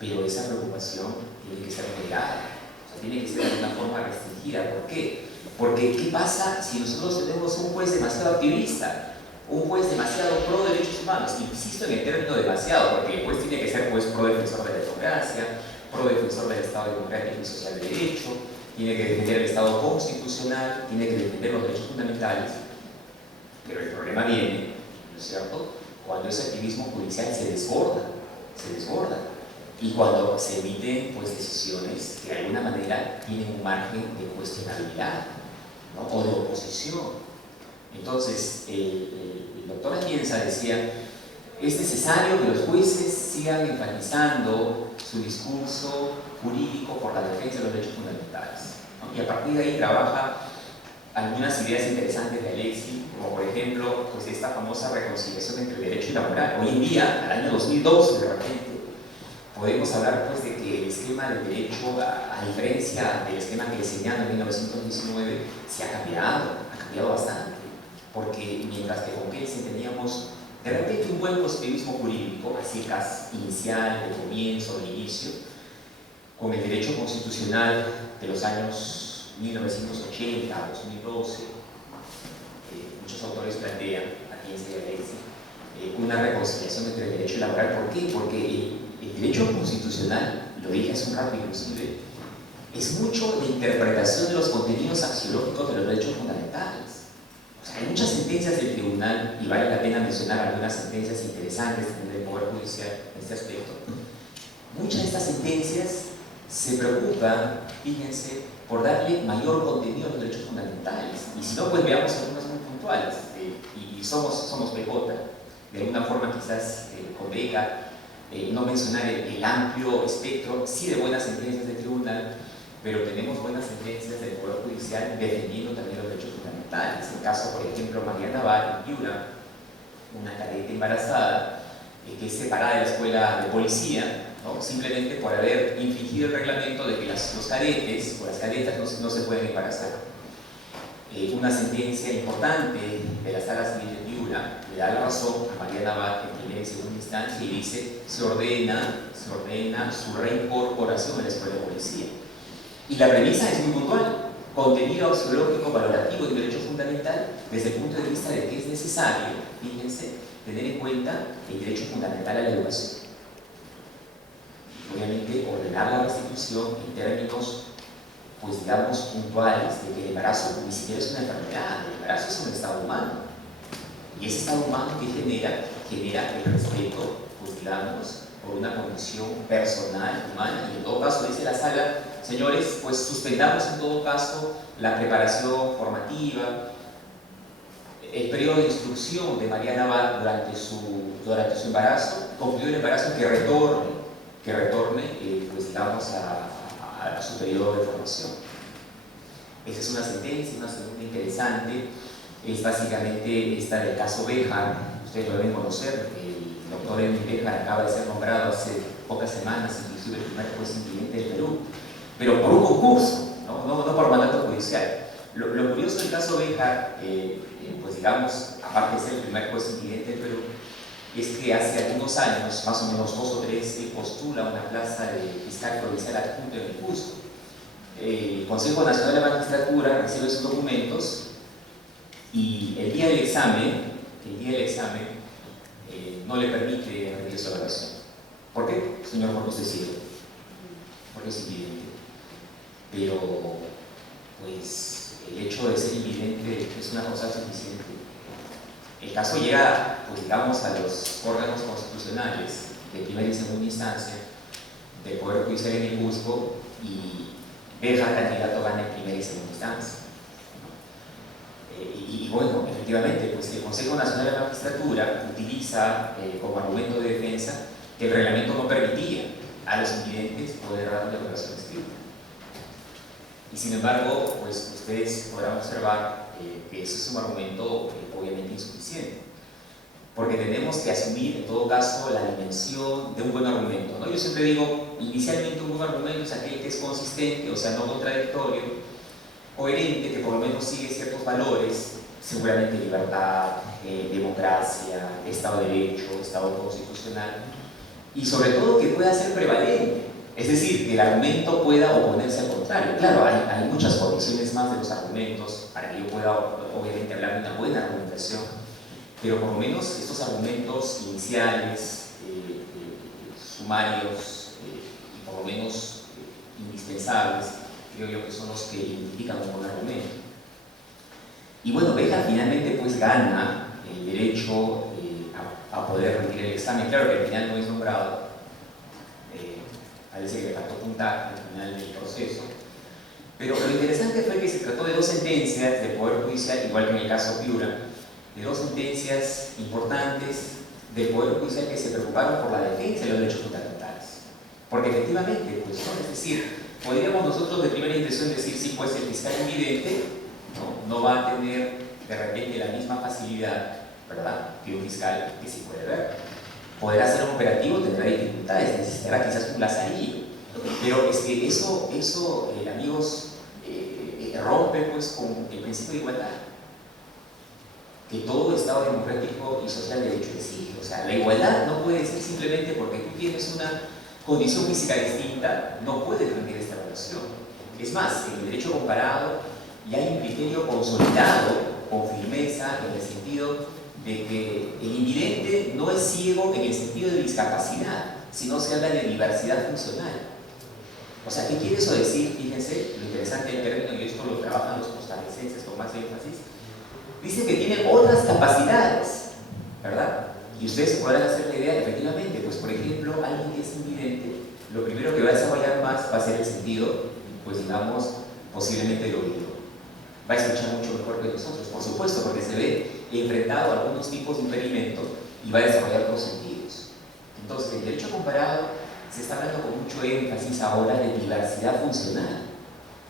Pero esa preocupación tiene que ser moderada, o sea, tiene que ser de una forma restringida. ¿Por qué? Porque ¿qué pasa si nosotros tenemos un juez demasiado activista? Un juez demasiado pro derechos humanos, insisto en el término demasiado, porque el juez tiene que ser juez pro defensor de la democracia, pro defensor del Estado democrático y social de derecho, tiene que defender el Estado constitucional, tiene que defender los derechos fundamentales. Pero el problema viene, ¿no es cierto?, cuando ese activismo judicial se desborda, y cuando se emiten pues, decisiones que de alguna manera tienen un margen de cuestionabilidad, ¿no?, o de oposición. Entonces, el doctor Atienza decía, es necesario que los jueces sigan enfatizando su discurso jurídico por la defensa de los derechos fundamentales, ¿no? Y a partir de ahí trabaja algunas ideas interesantes de Alexis, como por ejemplo, pues esta famosa reconciliación entre el derecho y la moral. Hoy en día, al año 2012, de repente, podemos hablar pues de que el esquema del derecho, a diferencia del esquema que diseñaron en 1919, se ha cambiado bastante. Porque mientras que con Kelsen teníamos de repente un buen positivismo jurídico, así casi inicial, de comienzo, de inicio, con el derecho constitucional de los años 1980 a 2012, muchos autores plantean, Atienza y Alexis, una reconciliación entre el derecho y la moral. ¿Por qué? Porque el derecho constitucional, lo dije hace un rato inclusive, es mucho de interpretación de los contenidos axiológicos de los derechos fundamentales. O sea, hay muchas sentencias del tribunal, y vale la pena mencionar algunas sentencias interesantes del Poder Judicial en este aspecto. Muchas de estas sentencias se preocupan, fíjense, por darle mayor contenido a los derechos fundamentales. Y si no, pues veamos algunas muy puntuales. Y somos PJ, de alguna forma quizás convenga no mencionar el amplio espectro, sí de buenas sentencias del tribunal, pero tenemos buenas sentencias del Poder Judicial defendiendo también los derechos fundamentales. El caso, por ejemplo, María Navarro, en Piura, una cadete embarazada que es separada de la escuela de policía ¿no? Simplemente por haber infringido el reglamento de que los cadetes o las cadetas no se pueden embarazar. Una sentencia importante de la Sala Civil de Piura le da la razón a Mariana Abad en primera y segunda instancia y dice se ordena su reincorporación a la escuela de policía. Y la premisa es muy puntual: contenido axiológico valorativo de un derecho fundamental desde el punto de vista de que es necesario, fíjense, tener en cuenta el derecho fundamental a la educación. Obviamente, ordenar la restitución en términos, pues digamos, puntuales, de que el embarazo ni siquiera es una enfermedad, el embarazo es un estado humano. Y ese estado humano que genera el respeto, pues digamos, por una condición personal, humana, y en todo caso, dice la sala, señores, pues suspendamos en todo caso la preparación formativa, el periodo de instrucción de Mariana Abad durante su embarazo, concluyó el embarazo, que retorne pues digamos, a su periodo de formación. Esa es una sentencia, una segunda interesante, es básicamente esta del caso Béjar. Ustedes lo deben conocer, el doctor Emil Béjar acaba de ser nombrado hace pocas semanas, inclusive el primer juez incidente del Perú, pero por un concurso, no por mandato judicial. Lo curioso del caso Béjar, pues digamos, aparte de ser el primer juez incidente del Perú, es que hace algunos años, más o menos 2 o 3, él postula una plaza de fiscal provincial adjunto en el Cusco. El Consejo Nacional de Magistratura recibe sus documentos y el día del examen no le permite retirar su evaluación. ¿Por qué? Señor, porque usted es ciego, porque es invidente. Pero, pues, el hecho de ser invidente es una cosa suficiente. El caso llega, pues digamos, a los órganos constitucionales de primera y segunda instancia del Poder Judicial en el Cusco y Béjar, candidato, gana en primera y segunda instancia. Y bueno, efectivamente, pues el Consejo Nacional de la Magistratura utiliza como argumento de defensa que el reglamento no permitía a los invidentes poder dar una declaración escrita. Y sin embargo, pues ustedes podrán observar que eso es un argumento obviamente insuficiente, porque tenemos que asumir en todo caso la dimensión de un buen argumento, ¿no? Yo siempre digo, inicialmente un buen argumento es aquel que es consistente, o sea, no contradictorio, coherente, que por lo menos sigue ciertos valores, seguramente libertad, democracia, Estado de Derecho, Estado constitucional, y sobre todo que pueda ser prevalente. Es decir, que el argumento pueda oponerse al contrario. Claro, hay muchas condiciones más de los argumentos para que yo pueda, obviamente, hablar de una buena argumentación, pero por lo menos estos argumentos iniciales, sumarios y por lo menos indispensables, creo yo que son los que identifican un buen argumento. Y bueno, Béjar finalmente pues gana el derecho a poder rendir el examen. Claro que al final no es nombrado. Parece que le faltó puntaje al final del proceso, pero lo interesante fue que se trató de 2 sentencias del Poder Judicial, igual que en el caso Piura, de 2 sentencias importantes del Poder Judicial que se preocuparon por la defensa de los derechos fundamentales, porque efectivamente, pues, ¿no? Es decir, podríamos nosotros de primera impresión decir, sí, pues el fiscal invidente no va a tener de repente la misma facilidad, ¿verdad?, que un fiscal que sí puede ver. Podrá ser un operativo, tendrá dificultades, necesitará quizás un lazarillo. Pero es que eso amigos, rompe pues con el principio de igualdad, que todo Estado democrático y social de derecho exige. O sea, la igualdad no puede ser simplemente porque tú tienes una condición física distinta, no puedes rendir esta evaluación. Es más, en el derecho comparado ya hay un criterio consolidado con firmeza en el sentido de que el invidente no es ciego en el sentido de discapacidad, sino se habla de diversidad funcional. O sea, ¿qué quiere eso decir? Fíjense, lo interesante del término, y esto lo trabajan los costarricenses con más énfasis, dice que tiene otras capacidades, ¿verdad? Y ustedes se podrán hacer la idea, efectivamente, pues por ejemplo, alguien que es invidente, lo primero que va a desarrollar más va a ser el sentido, pues digamos, posiblemente el oído. Va a escuchar mucho mejor que nosotros, por supuesto, porque se ve enfrentado a algunos tipos de impedimento y va a desarrollar otros sentidos. Entonces, el derecho comparado se está hablando con mucho énfasis ahora de diversidad funcional,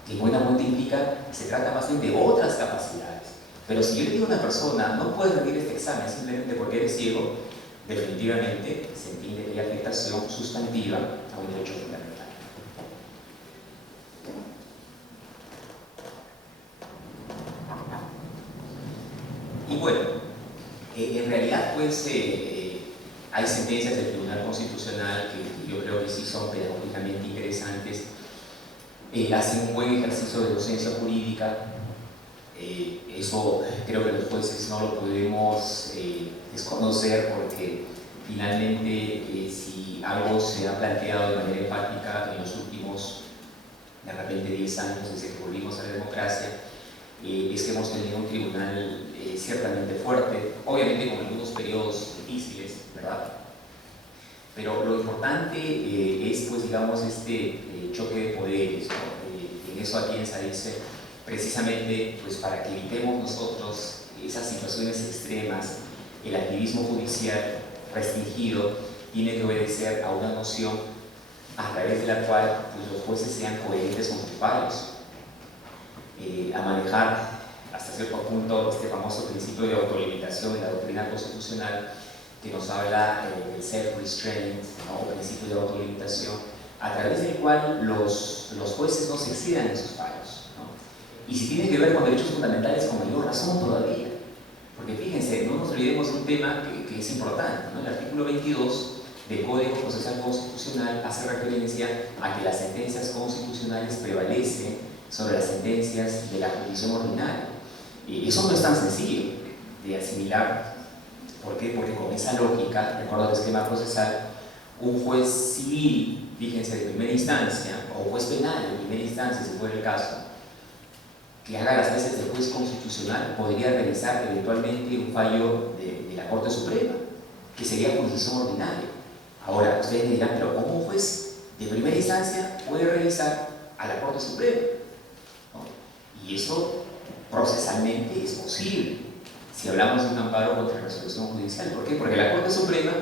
que buenamente implica que se trata más bien de otras capacidades. Pero si yo le digo a una persona, no puedes rendir este examen simplemente porque eres ciego, definitivamente se entiende que hay afectación sustantiva a un derecho fundamental. Y bueno, en realidad pues hay sentencias del Tribunal Constitucional que yo creo que sí son pedagógicamente interesantes, hacen un buen ejercicio de docencia jurídica. Eso creo que los jueces no lo podemos desconocer, porque finalmente si algo se ha planteado de manera enfática en los últimos de repente 10 años desde que volvimos a la democracia, es que hemos tenido un tribunal ciertamente fuerte, obviamente con algunos periodos difíciles, ¿verdad? Pero lo importante es, pues, digamos, este choque de poderes, ¿no? En eso Atienza dice, precisamente, pues, para que evitemos nosotros esas situaciones extremas, el activismo judicial restringido tiene que obedecer a una noción a través de la cual, pues, los jueces sean coherentes con sus fallos, a manejar hasta cierto punto este famoso principio de autolimitación en la doctrina constitucional, que nos habla del self-restraint, ¿no? O principio de autolimitación, a través del cual los jueces no se excedan en sus fallos, ¿no? Y si tiene que ver con derechos fundamentales, con mayor razón todavía, porque fíjense, no nos olvidemos de un tema que es importante, ¿no? El artículo 22 del Código Procesal Constitucional hace referencia a que las sentencias constitucionales prevalecen sobre las sentencias de la jurisdicción ordinaria. Eso no es tan sencillo de asimilar. ¿Por qué? Porque con esa lógica, de acuerdo al esquema procesal, un juez civil, fíjense, de primera instancia, o juez penal de primera instancia, si fuera el caso, que haga las veces de juez constitucional, podría realizar eventualmente un fallo de la Corte Suprema, que sería jurisdicción ordinaria. Ahora, ustedes me dirán, pero ¿cómo un juez de primera instancia puede revisar a la Corte Suprema? ¿No? Y eso procesalmente es posible si hablamos de un amparo contra resolución judicial. ¿Por qué? Porque la Corte Suprema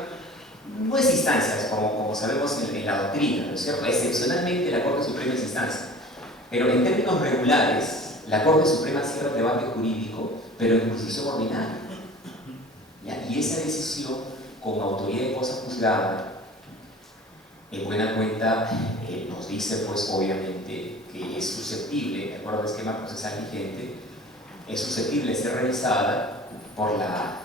no es instancia, como sabemos en la doctrina, ¿no es cierto? Excepcionalmente la Corte Suprema es instancia, pero en términos regulares la Corte Suprema cierra el debate jurídico, pero en jurisdicción ordinaria, ¿ya? Y esa decisión, con autoridad de cosa juzgada, en buena cuenta nos dice, pues, obviamente, que es susceptible, de acuerdo al esquema procesal vigente, es susceptible de ser revisada por la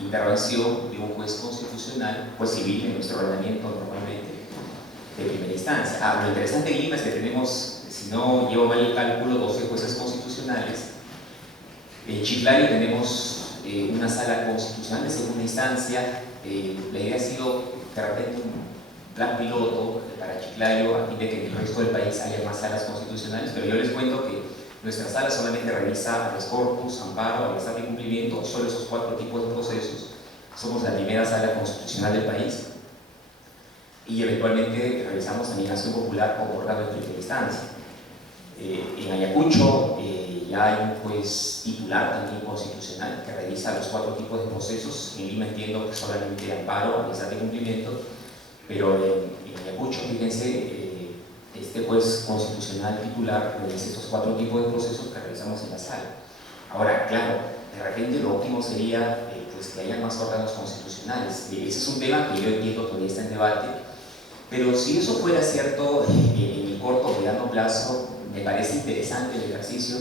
intervención de un juez constitucional, juez civil en nuestro ordenamiento normalmente, de primera instancia. Lo interesante en Lima es que tenemos, si no llevo mal el cálculo, 12 jueces constitucionales. En Chiclayo tenemos una sala constitucional de segunda instancia. La idea ha sido de repente un plan piloto para Chiclayo, a fin de que en el resto del país haya más salas constitucionales, pero yo les cuento que nuestra sala solamente revisa habeas corpus, amparo, libertad de cumplimiento, solo esos 4 tipos de procesos. Somos la primera sala constitucional del país, y eventualmente revisamos también acción popular o órgano de primera instancia. En Ayacucho ya hay un juez titular también constitucional que revisa los 4 tipos de procesos. En Lima entiendo que solamente amparo, libertad de cumplimiento, pero en Ayacucho, fíjense, este juez constitucional titular revisa estos 4 tipos de procesos que realizamos en la sala. Ahora, claro, de repente lo óptimo sería pues que haya más órganos constitucionales. Ese es un tema que yo entiendo todavía está en debate, pero si eso fuera cierto en el corto o mediano plazo, me parece interesante el ejercicio,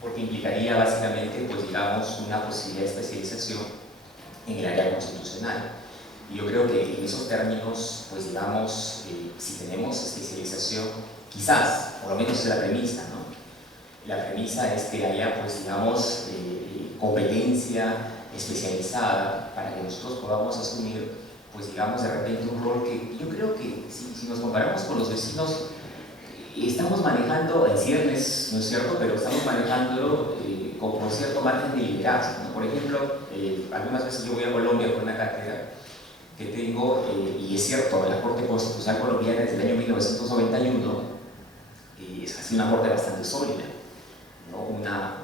porque implicaría básicamente, pues, digamos, una posibilidad de especialización en el área constitucional. Y yo creo que en esos términos, pues, digamos, si tenemos especialización, quizás, por lo menos es la premisa, ¿no? La premisa es que haya, pues, digamos, competencia especializada para que nosotros podamos asumir, pues, digamos, de repente un rol que yo creo que si nos comparamos con los vecinos, estamos manejando, en ciernes, no es cierto, pero estamos manejándolo con cierto margen de liderazgo, ¿no? Por ejemplo, algunas veces yo voy a Colombia con una cátedra que tengo, y es cierto, la Corte Constitucional colombiana desde el año 1991 es así una corte bastante sólida, ¿no? Una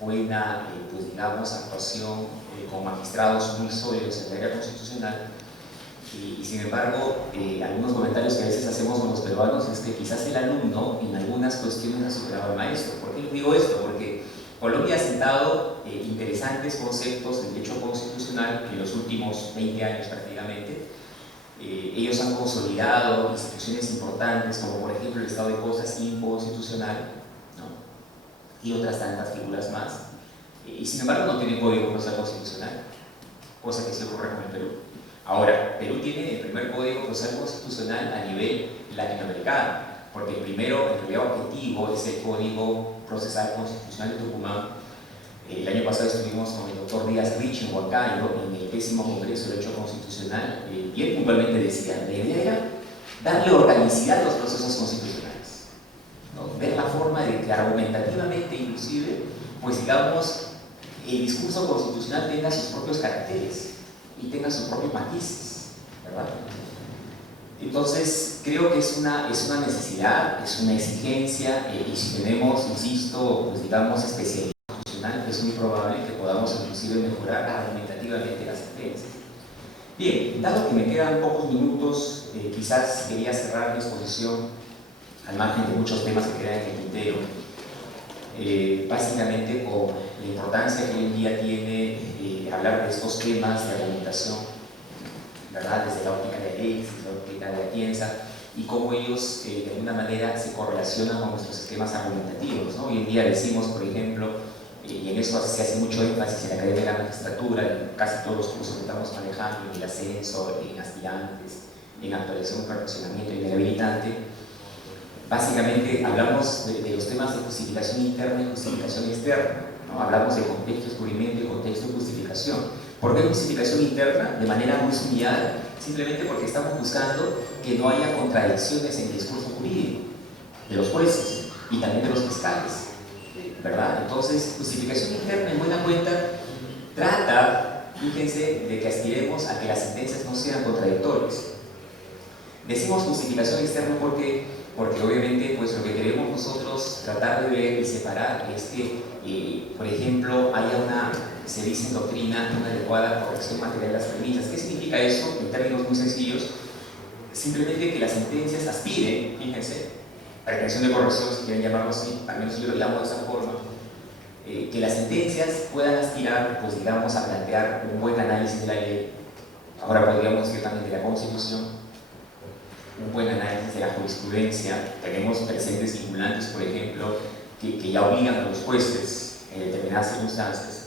buena, pues, digamos, actuación con magistrados muy sólidos en el área constitucional. Y sin embargo, algunos comentarios que a veces hacemos con los peruanos es que quizás el alumno en algunas cuestiones ha superado al maestro. ¿Por qué les digo esto? Porque Colombia ha sentado interesantes conceptos del derecho constitucional en los últimos 20 años prácticamente. Ellos han consolidado instituciones importantes como por ejemplo el Estado de Cosas inconstitucional, ¿no? Y otras tantas figuras más. Y sin embargo no tiene código procesal constitucional, cosa que sí ocurre con el Perú. Ahora, Perú tiene el primer código procesal constitucional a nivel latinoamericano, porque el primero, el realidad objetivo, es el Código Procesal Constitucional de Tucumán. El año pasado estuvimos con el doctor Díaz Rich en Huancayo, en el 10º Congreso de Derecho Constitucional, y él puntualmente decía, la idea era darle organicidad a los procesos constitucionales, ¿no? Ver la forma de que argumentativamente, inclusive, pues digamos, el discurso constitucional tenga sus propios caracteres y tenga sus propios matices, ¿verdad? Entonces, creo que es una necesidad, es una exigencia, y si tenemos, insisto, pues digamos, especialidad constitucional, es muy probable que podamos inclusive mejorar argumentativamente las sentencias. Bien, dado que me quedan pocos minutos, quizás quería cerrar mi exposición, al margen de muchos temas que quedan en el tintero, básicamente con la importancia que hoy en día tiene hablar de estos temas de argumentación, ¿verdad? Desde la óptica de Alexis, la óptica de Atienza, y cómo ellos de alguna manera se correlacionan con nuestros esquemas argumentativos, ¿no? Hoy en día decimos, por ejemplo, y en eso se hace mucho énfasis en la Academia de la Magistratura, en casi todos los cursos que estamos manejando, en el ascenso, en aspirantes, en actualización, perfeccionamiento y en el habilitante. Básicamente hablamos de los temas de justificación interna y justificación externa, ¿no? Hablamos de contexto, descubrimiento y contexto y justificación. ¿Por qué justificación interna? De manera muy sumida, simplemente porque estamos buscando que no haya contradicciones en el discurso jurídico de los jueces y también de los fiscales, ¿verdad? Entonces, justificación interna, en buena cuenta, trata, fíjense, de que aspiremos a que las sentencias no sean contradictorias. Decimos justificación externa porque obviamente pues lo que queremos nosotros tratar de ver y separar es que, por ejemplo, haya una, se dice en doctrina, una adecuada corrección material de las premisas. ¿Qué significa eso? En términos muy sencillos, simplemente que las sentencias aspiren, fíjense, pretensión de corrección, si quieren llamarlo así, al menos yo lo llamo de esa forma, que las sentencias puedan aspirar, pues digamos, a plantear un buen análisis de la ley, ahora podríamos decir también de la Constitución, un buen análisis de la jurisprudencia. Tenemos presentes vinculantes, por ejemplo, que ya obligan a los jueces en determinadas circunstancias,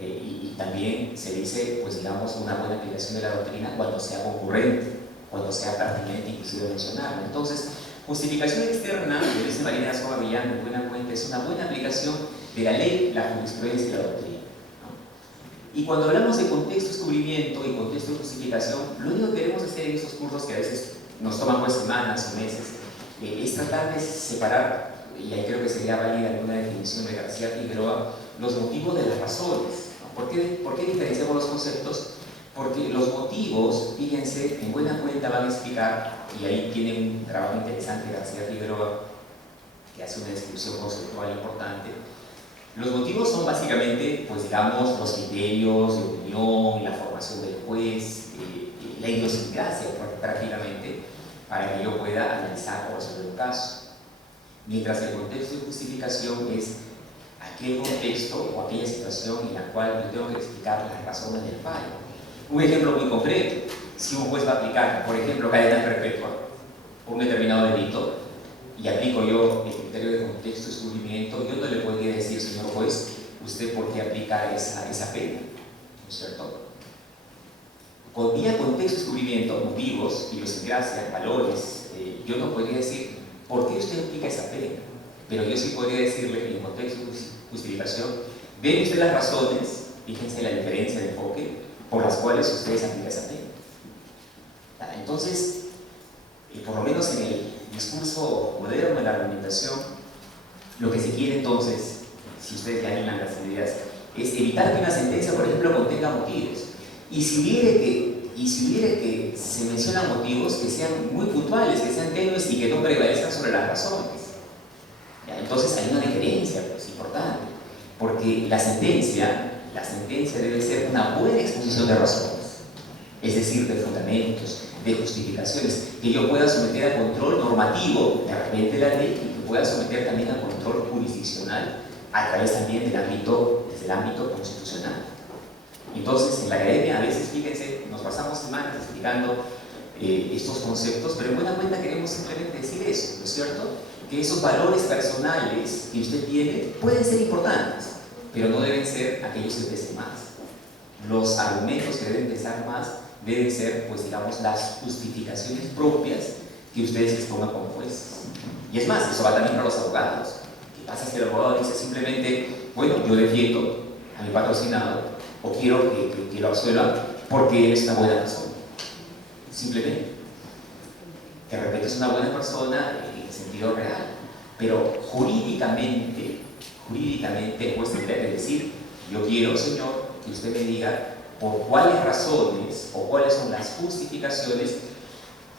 y también se dice, pues digamos, una buena aplicación de la doctrina cuando sea concurrente, cuando sea pertinente, inclusive mencionarlo. Entonces, justificación externa, que dice Marina Soga Villán, en buena cuenta, es una buena aplicación de la ley, la jurisprudencia y la doctrina, ¿no? Y cuando hablamos de contexto, descubrimiento y contexto de justificación, lo único que queremos hacer en esos cursos que a veces nos toman pues semanas o meses, es tratar de separar, y ahí creo que sería válida alguna definición de García Figueroa, los motivos de las razones, ¿no? ¿Por qué diferenciamos los conceptos? Porque los motivos, fíjense, en buena cuenta van a explicar, y ahí tiene un trabajo interesante García Figueroa, que hace una descripción conceptual importante. Los motivos son básicamente, pues digamos, los criterios de opinión, la formación del juez, la idiosincrasia prácticamente, para que yo pueda analizar o resolver un caso. Mientras el contexto de justificación es aquel contexto o aquella situación en la cual yo tengo que explicar las razones del fallo. Un ejemplo muy concreto: si un juez va a aplicar, por ejemplo, cadena perpetua por un determinado delito, y aplico yo el criterio de contexto y descubrimiento, yo no le podría decir, señor juez, ¿usted por qué aplica esa pena? ¿No es cierto? Con vía contexto y descubrimiento, motivos, idiosincrasia, valores, yo no podría decir por qué usted aplica esa pena, pero yo sí podría decirle en contexto y justificación, ven usted las razones, fíjense la diferencia de enfoque, por las cuales ustedes aplican esa pena. Entonces, por lo menos en el discurso moderno, en la argumentación, lo que se quiere entonces, si ustedes ya animan las ideas, es evitar que una sentencia, por ejemplo, contenga motivos. Y si hubiere que se mencionan motivos, que sean muy puntuales, que sean tenues y que no prevalezcan sobre las razones. ¿Ya? Entonces hay una diferencia pues, importante, porque la sentencia debe ser una buena exposición de razones, es decir, de fundamentos, de justificaciones, que yo pueda someter a control normativo, de repente la ley, y que pueda someter también a control jurisdiccional a través también del ámbito, desde el ámbito constitucional. Entonces, en la academia a veces, fíjense, nos pasamos semanas explicando estos conceptos, pero en buena cuenta queremos simplemente decir eso, ¿no es cierto? Que esos valores personales que usted tiene pueden ser importantes, pero no deben ser aquellos que pesen más. Los argumentos que deben pesar más deben ser, pues digamos, las justificaciones propias que ustedes expongan como jueces. Y es más, eso va también para los abogados. ¿Qué pasa si el abogado dice simplemente, bueno, yo defiendo a mi patrocinado o quiero que lo absuelvan porque él es una buena persona? Simplemente. De repente es una buena persona en el sentido real, pero jurídicamente el juez tendría que decir, yo quiero, señor, que usted me diga por cuáles razones o cuáles son las justificaciones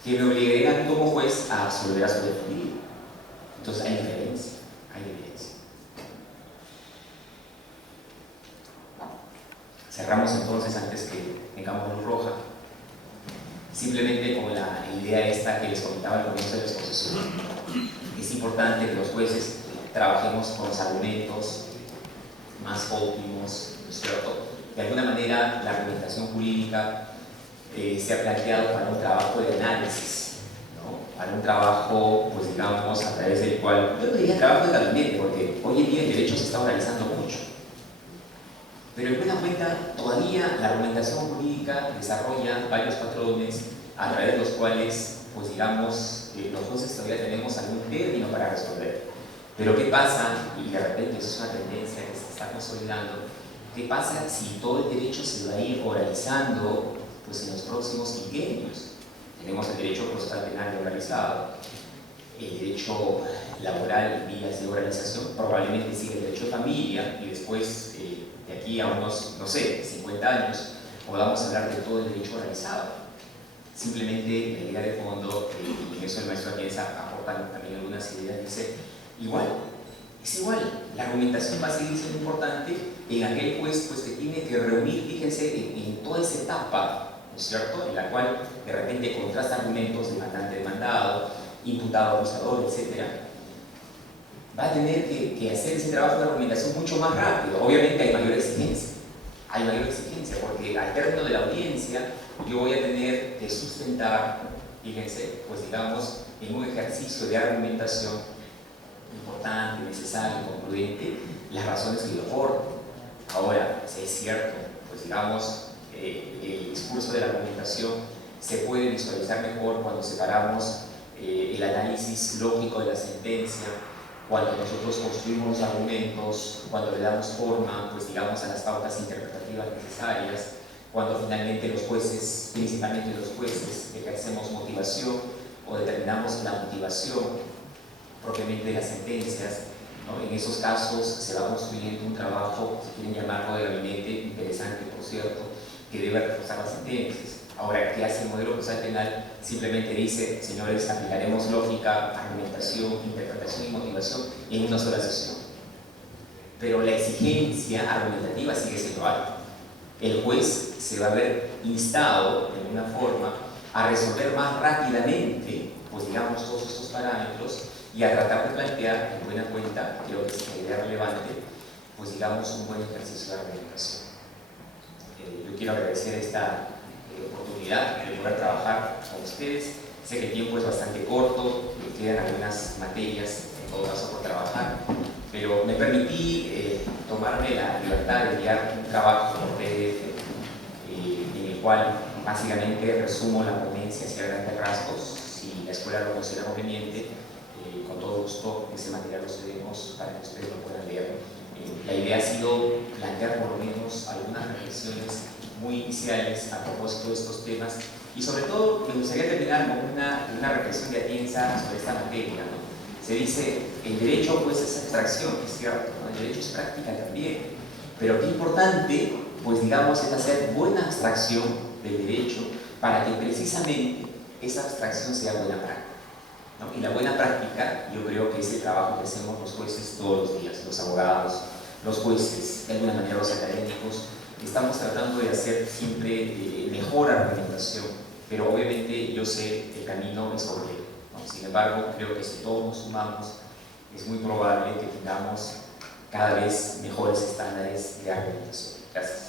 que me obligarían como juez a absolver a su defendido. Entonces hay diferencia, hay evidencia. Cerramos entonces antes que tengamos luz roja, simplemente con la idea esta que les comentaba al comienzo de la exposición. Es importante que los jueces trabajemos con los argumentos más óptimos, ¿no es cierto? De alguna manera la argumentación jurídica se ha planteado para un trabajo de análisis, ¿no? Para un trabajo, pues digamos, a través del cual, yo no diría trabajo de gabinete, porque hoy en día el derecho se está oralizando mucho, pero en buena cuenta todavía la argumentación jurídica desarrolla varios patrones a través de los cuales, pues digamos, los jueces todavía tenemos algún término para resolver. Pero ¿qué pasa? Y de repente eso es una tendencia que se está consolidando. ¿Qué pasa si todo el derecho se va a ir oralizando, pues en los próximos quinquenios? Tenemos el derecho procesal penal oralizado, el derecho laboral en vías de oralización, probablemente sigue el derecho de familia, y después, de aquí a unos, no sé, 50 años, podamos hablar de todo el derecho oralizado. Simplemente la idea de fondo, y en eso el maestro Atienza aporta también algunas ideas, dice, igual, es igual, la argumentación va a seguir siendo importante en aquel juez pues, que tiene que reunir, fíjense, en toda esa etapa, ¿no es cierto?, en la cual de repente contrasta argumentos demandante demandado, imputado acusador, etc. Va a tener que hacer ese trabajo de argumentación mucho más rápido. Obviamente hay mayor exigencia, porque al término de la audiencia yo voy a tener que sustentar, fíjense, pues digamos, en un ejercicio de argumentación importante, necesario, concluyente, las razones que lo aportan. Ahora, si es cierto, pues digamos, el discurso de la argumentación se puede visualizar mejor cuando separamos el análisis lógico de la sentencia, cuando nosotros construimos los argumentos, cuando le damos forma, pues digamos, a las pautas interpretativas necesarias, cuando finalmente los jueces, principalmente los jueces, ejercemos motivación o determinamos la motivación propiamente de las sentencias, ¿no? En esos casos se va construyendo un trabajo, si quieren llamarlo de gabinete, interesante por cierto, que debe reforzar las sentencias. Ahora, ¿qué hace el modelo procesal penal? Simplemente dice, señores, aplicaremos lógica, argumentación, interpretación y motivación en una sola sesión. Pero la exigencia argumentativa sigue siendo alta. El juez se va a ver instado, de alguna forma, a resolver más rápidamente, pues digamos, todos estos parámetros y a tratar de plantear, en buena cuenta, creo que es una idea relevante, pues digamos, un buen ejercicio de argumentación. Yo quiero agradecer esta oportunidad de poder trabajar con ustedes. Sé que el tiempo es bastante corto, me quedan algunas materias, en todo caso, por trabajar, pero me permití tomarme la libertad de enviar un trabajo por PDF en el cual básicamente resumo la ponencia hacia grandes rasgos. Si la escuela lo considera conveniente, con todo gusto ese material lo cedemos para que ustedes lo puedan leer. La idea ha sido plantear por lo menos algunas reflexiones muy iniciales a propósito de estos temas y sobre todo me gustaría terminar con una reflexión de Atienza sobre esta materia, ¿no? Se dice, el derecho pues es abstracción, es cierto, ¿no? El derecho es práctica también, pero qué importante, pues digamos, es hacer buena abstracción del derecho para que precisamente esa abstracción sea buena práctica, ¿no? Y la buena práctica, yo creo que es el trabajo que hacemos los jueces todos los días, los abogados, los jueces, de alguna manera los académicos. Estamos tratando de hacer siempre mejor argumentación, pero obviamente yo sé que el camino es complejo, ¿no? Sin embargo, creo que si todos nos sumamos, es muy probable que tengamos cada vez mejores estándares de argumentación. Gracias.